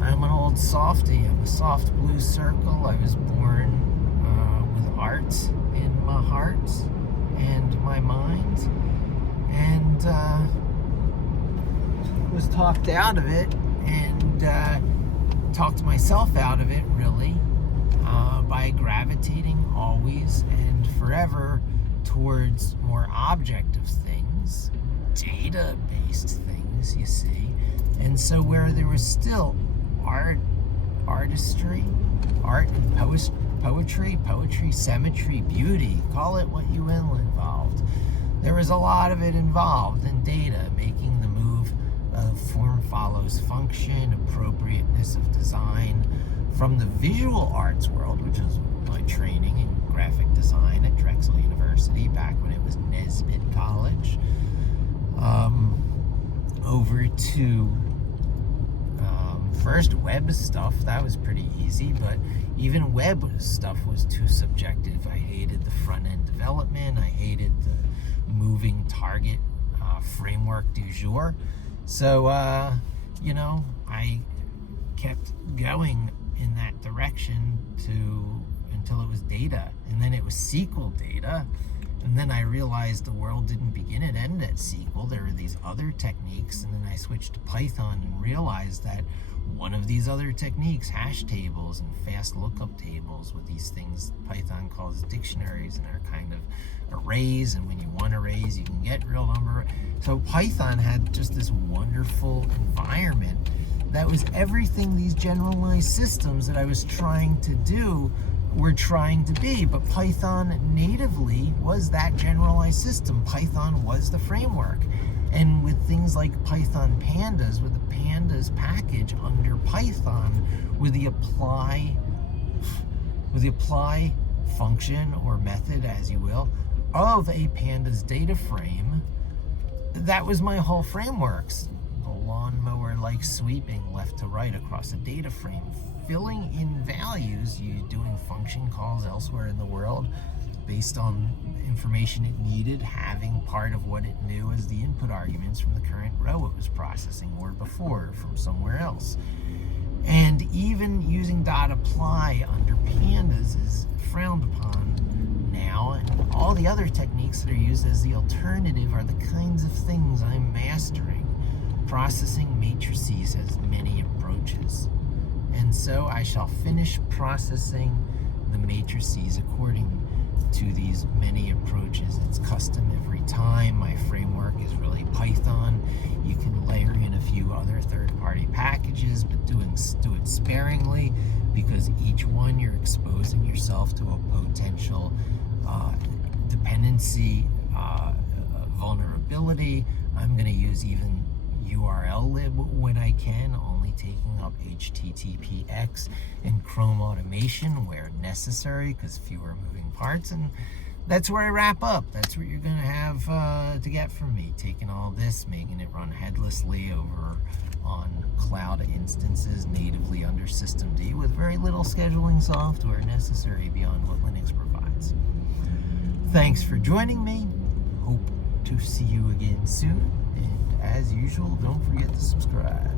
I'm an old softy. I'm a soft blue circle. I was born with art in my heart and my mind, and was talked out of it, and talked myself out of it, really, by gravitating always and forever towards more objective things, data-based things, you see. And so where there was still artistry, art and poetry, symmetry, beauty, call it what you will, involved. There was a lot of it involved in data, making the move of form follows function, appropriateness of design, from the visual arts world, which is my training in graphic design at Drexel University back when it was Nesbitt College, over to first web stuff. That was pretty easy, but even web stuff was too subjective. I hated the front-end development. I hated the moving target framework du jour. So, I kept going in that direction until it was data, and then it was SQL data, and then I realized the world didn't begin and end at SQL. There were these other techniques, and then I switched to Python and realized that one of these other techniques, hash tables and fast lookup tables, with these things Python calls dictionaries, and are kind of arrays, and when you want arrays you can get real number. So Python had just this wonderful environment that was everything these generalized systems that I was trying to do were trying to be. But Python natively was that generalized system. Python was the framework. And with things like Python pandas, with the pandas package under Python, with the apply function or method, as you will, of a pandas data frame, that was my whole frameworks. The lawnmower-like sweeping left to right across a data frame, filling in values, you doing function calls elsewhere in the world based on information it needed, having part of what it knew as the input arguments from the current row it was processing, or before from somewhere else. And even using .apply under pandas is frowned upon now, and all the other techniques that are used as the alternative are the kinds of things I'm mastering. Processing matrices has many approaches, and so I shall finish processing the matrices according to these many approaches. It's custom every time. My framework is really Python. You can layer in a few other third-party packages, but do it sparingly, because each one you're exposing yourself to a potential dependency vulnerability. I'm going to use even URL lib when I can, only taking up HTTPX and Chrome automation where necessary, because fewer moving parts. And that's where I wrap up. That's what you're going to have to get from me, taking all this, making it run headlessly over on cloud instances natively under systemd with very little scheduling software necessary beyond what Linux provides. Thanks for joining me. Hope to see you again soon. And as usual, don't forget to subscribe.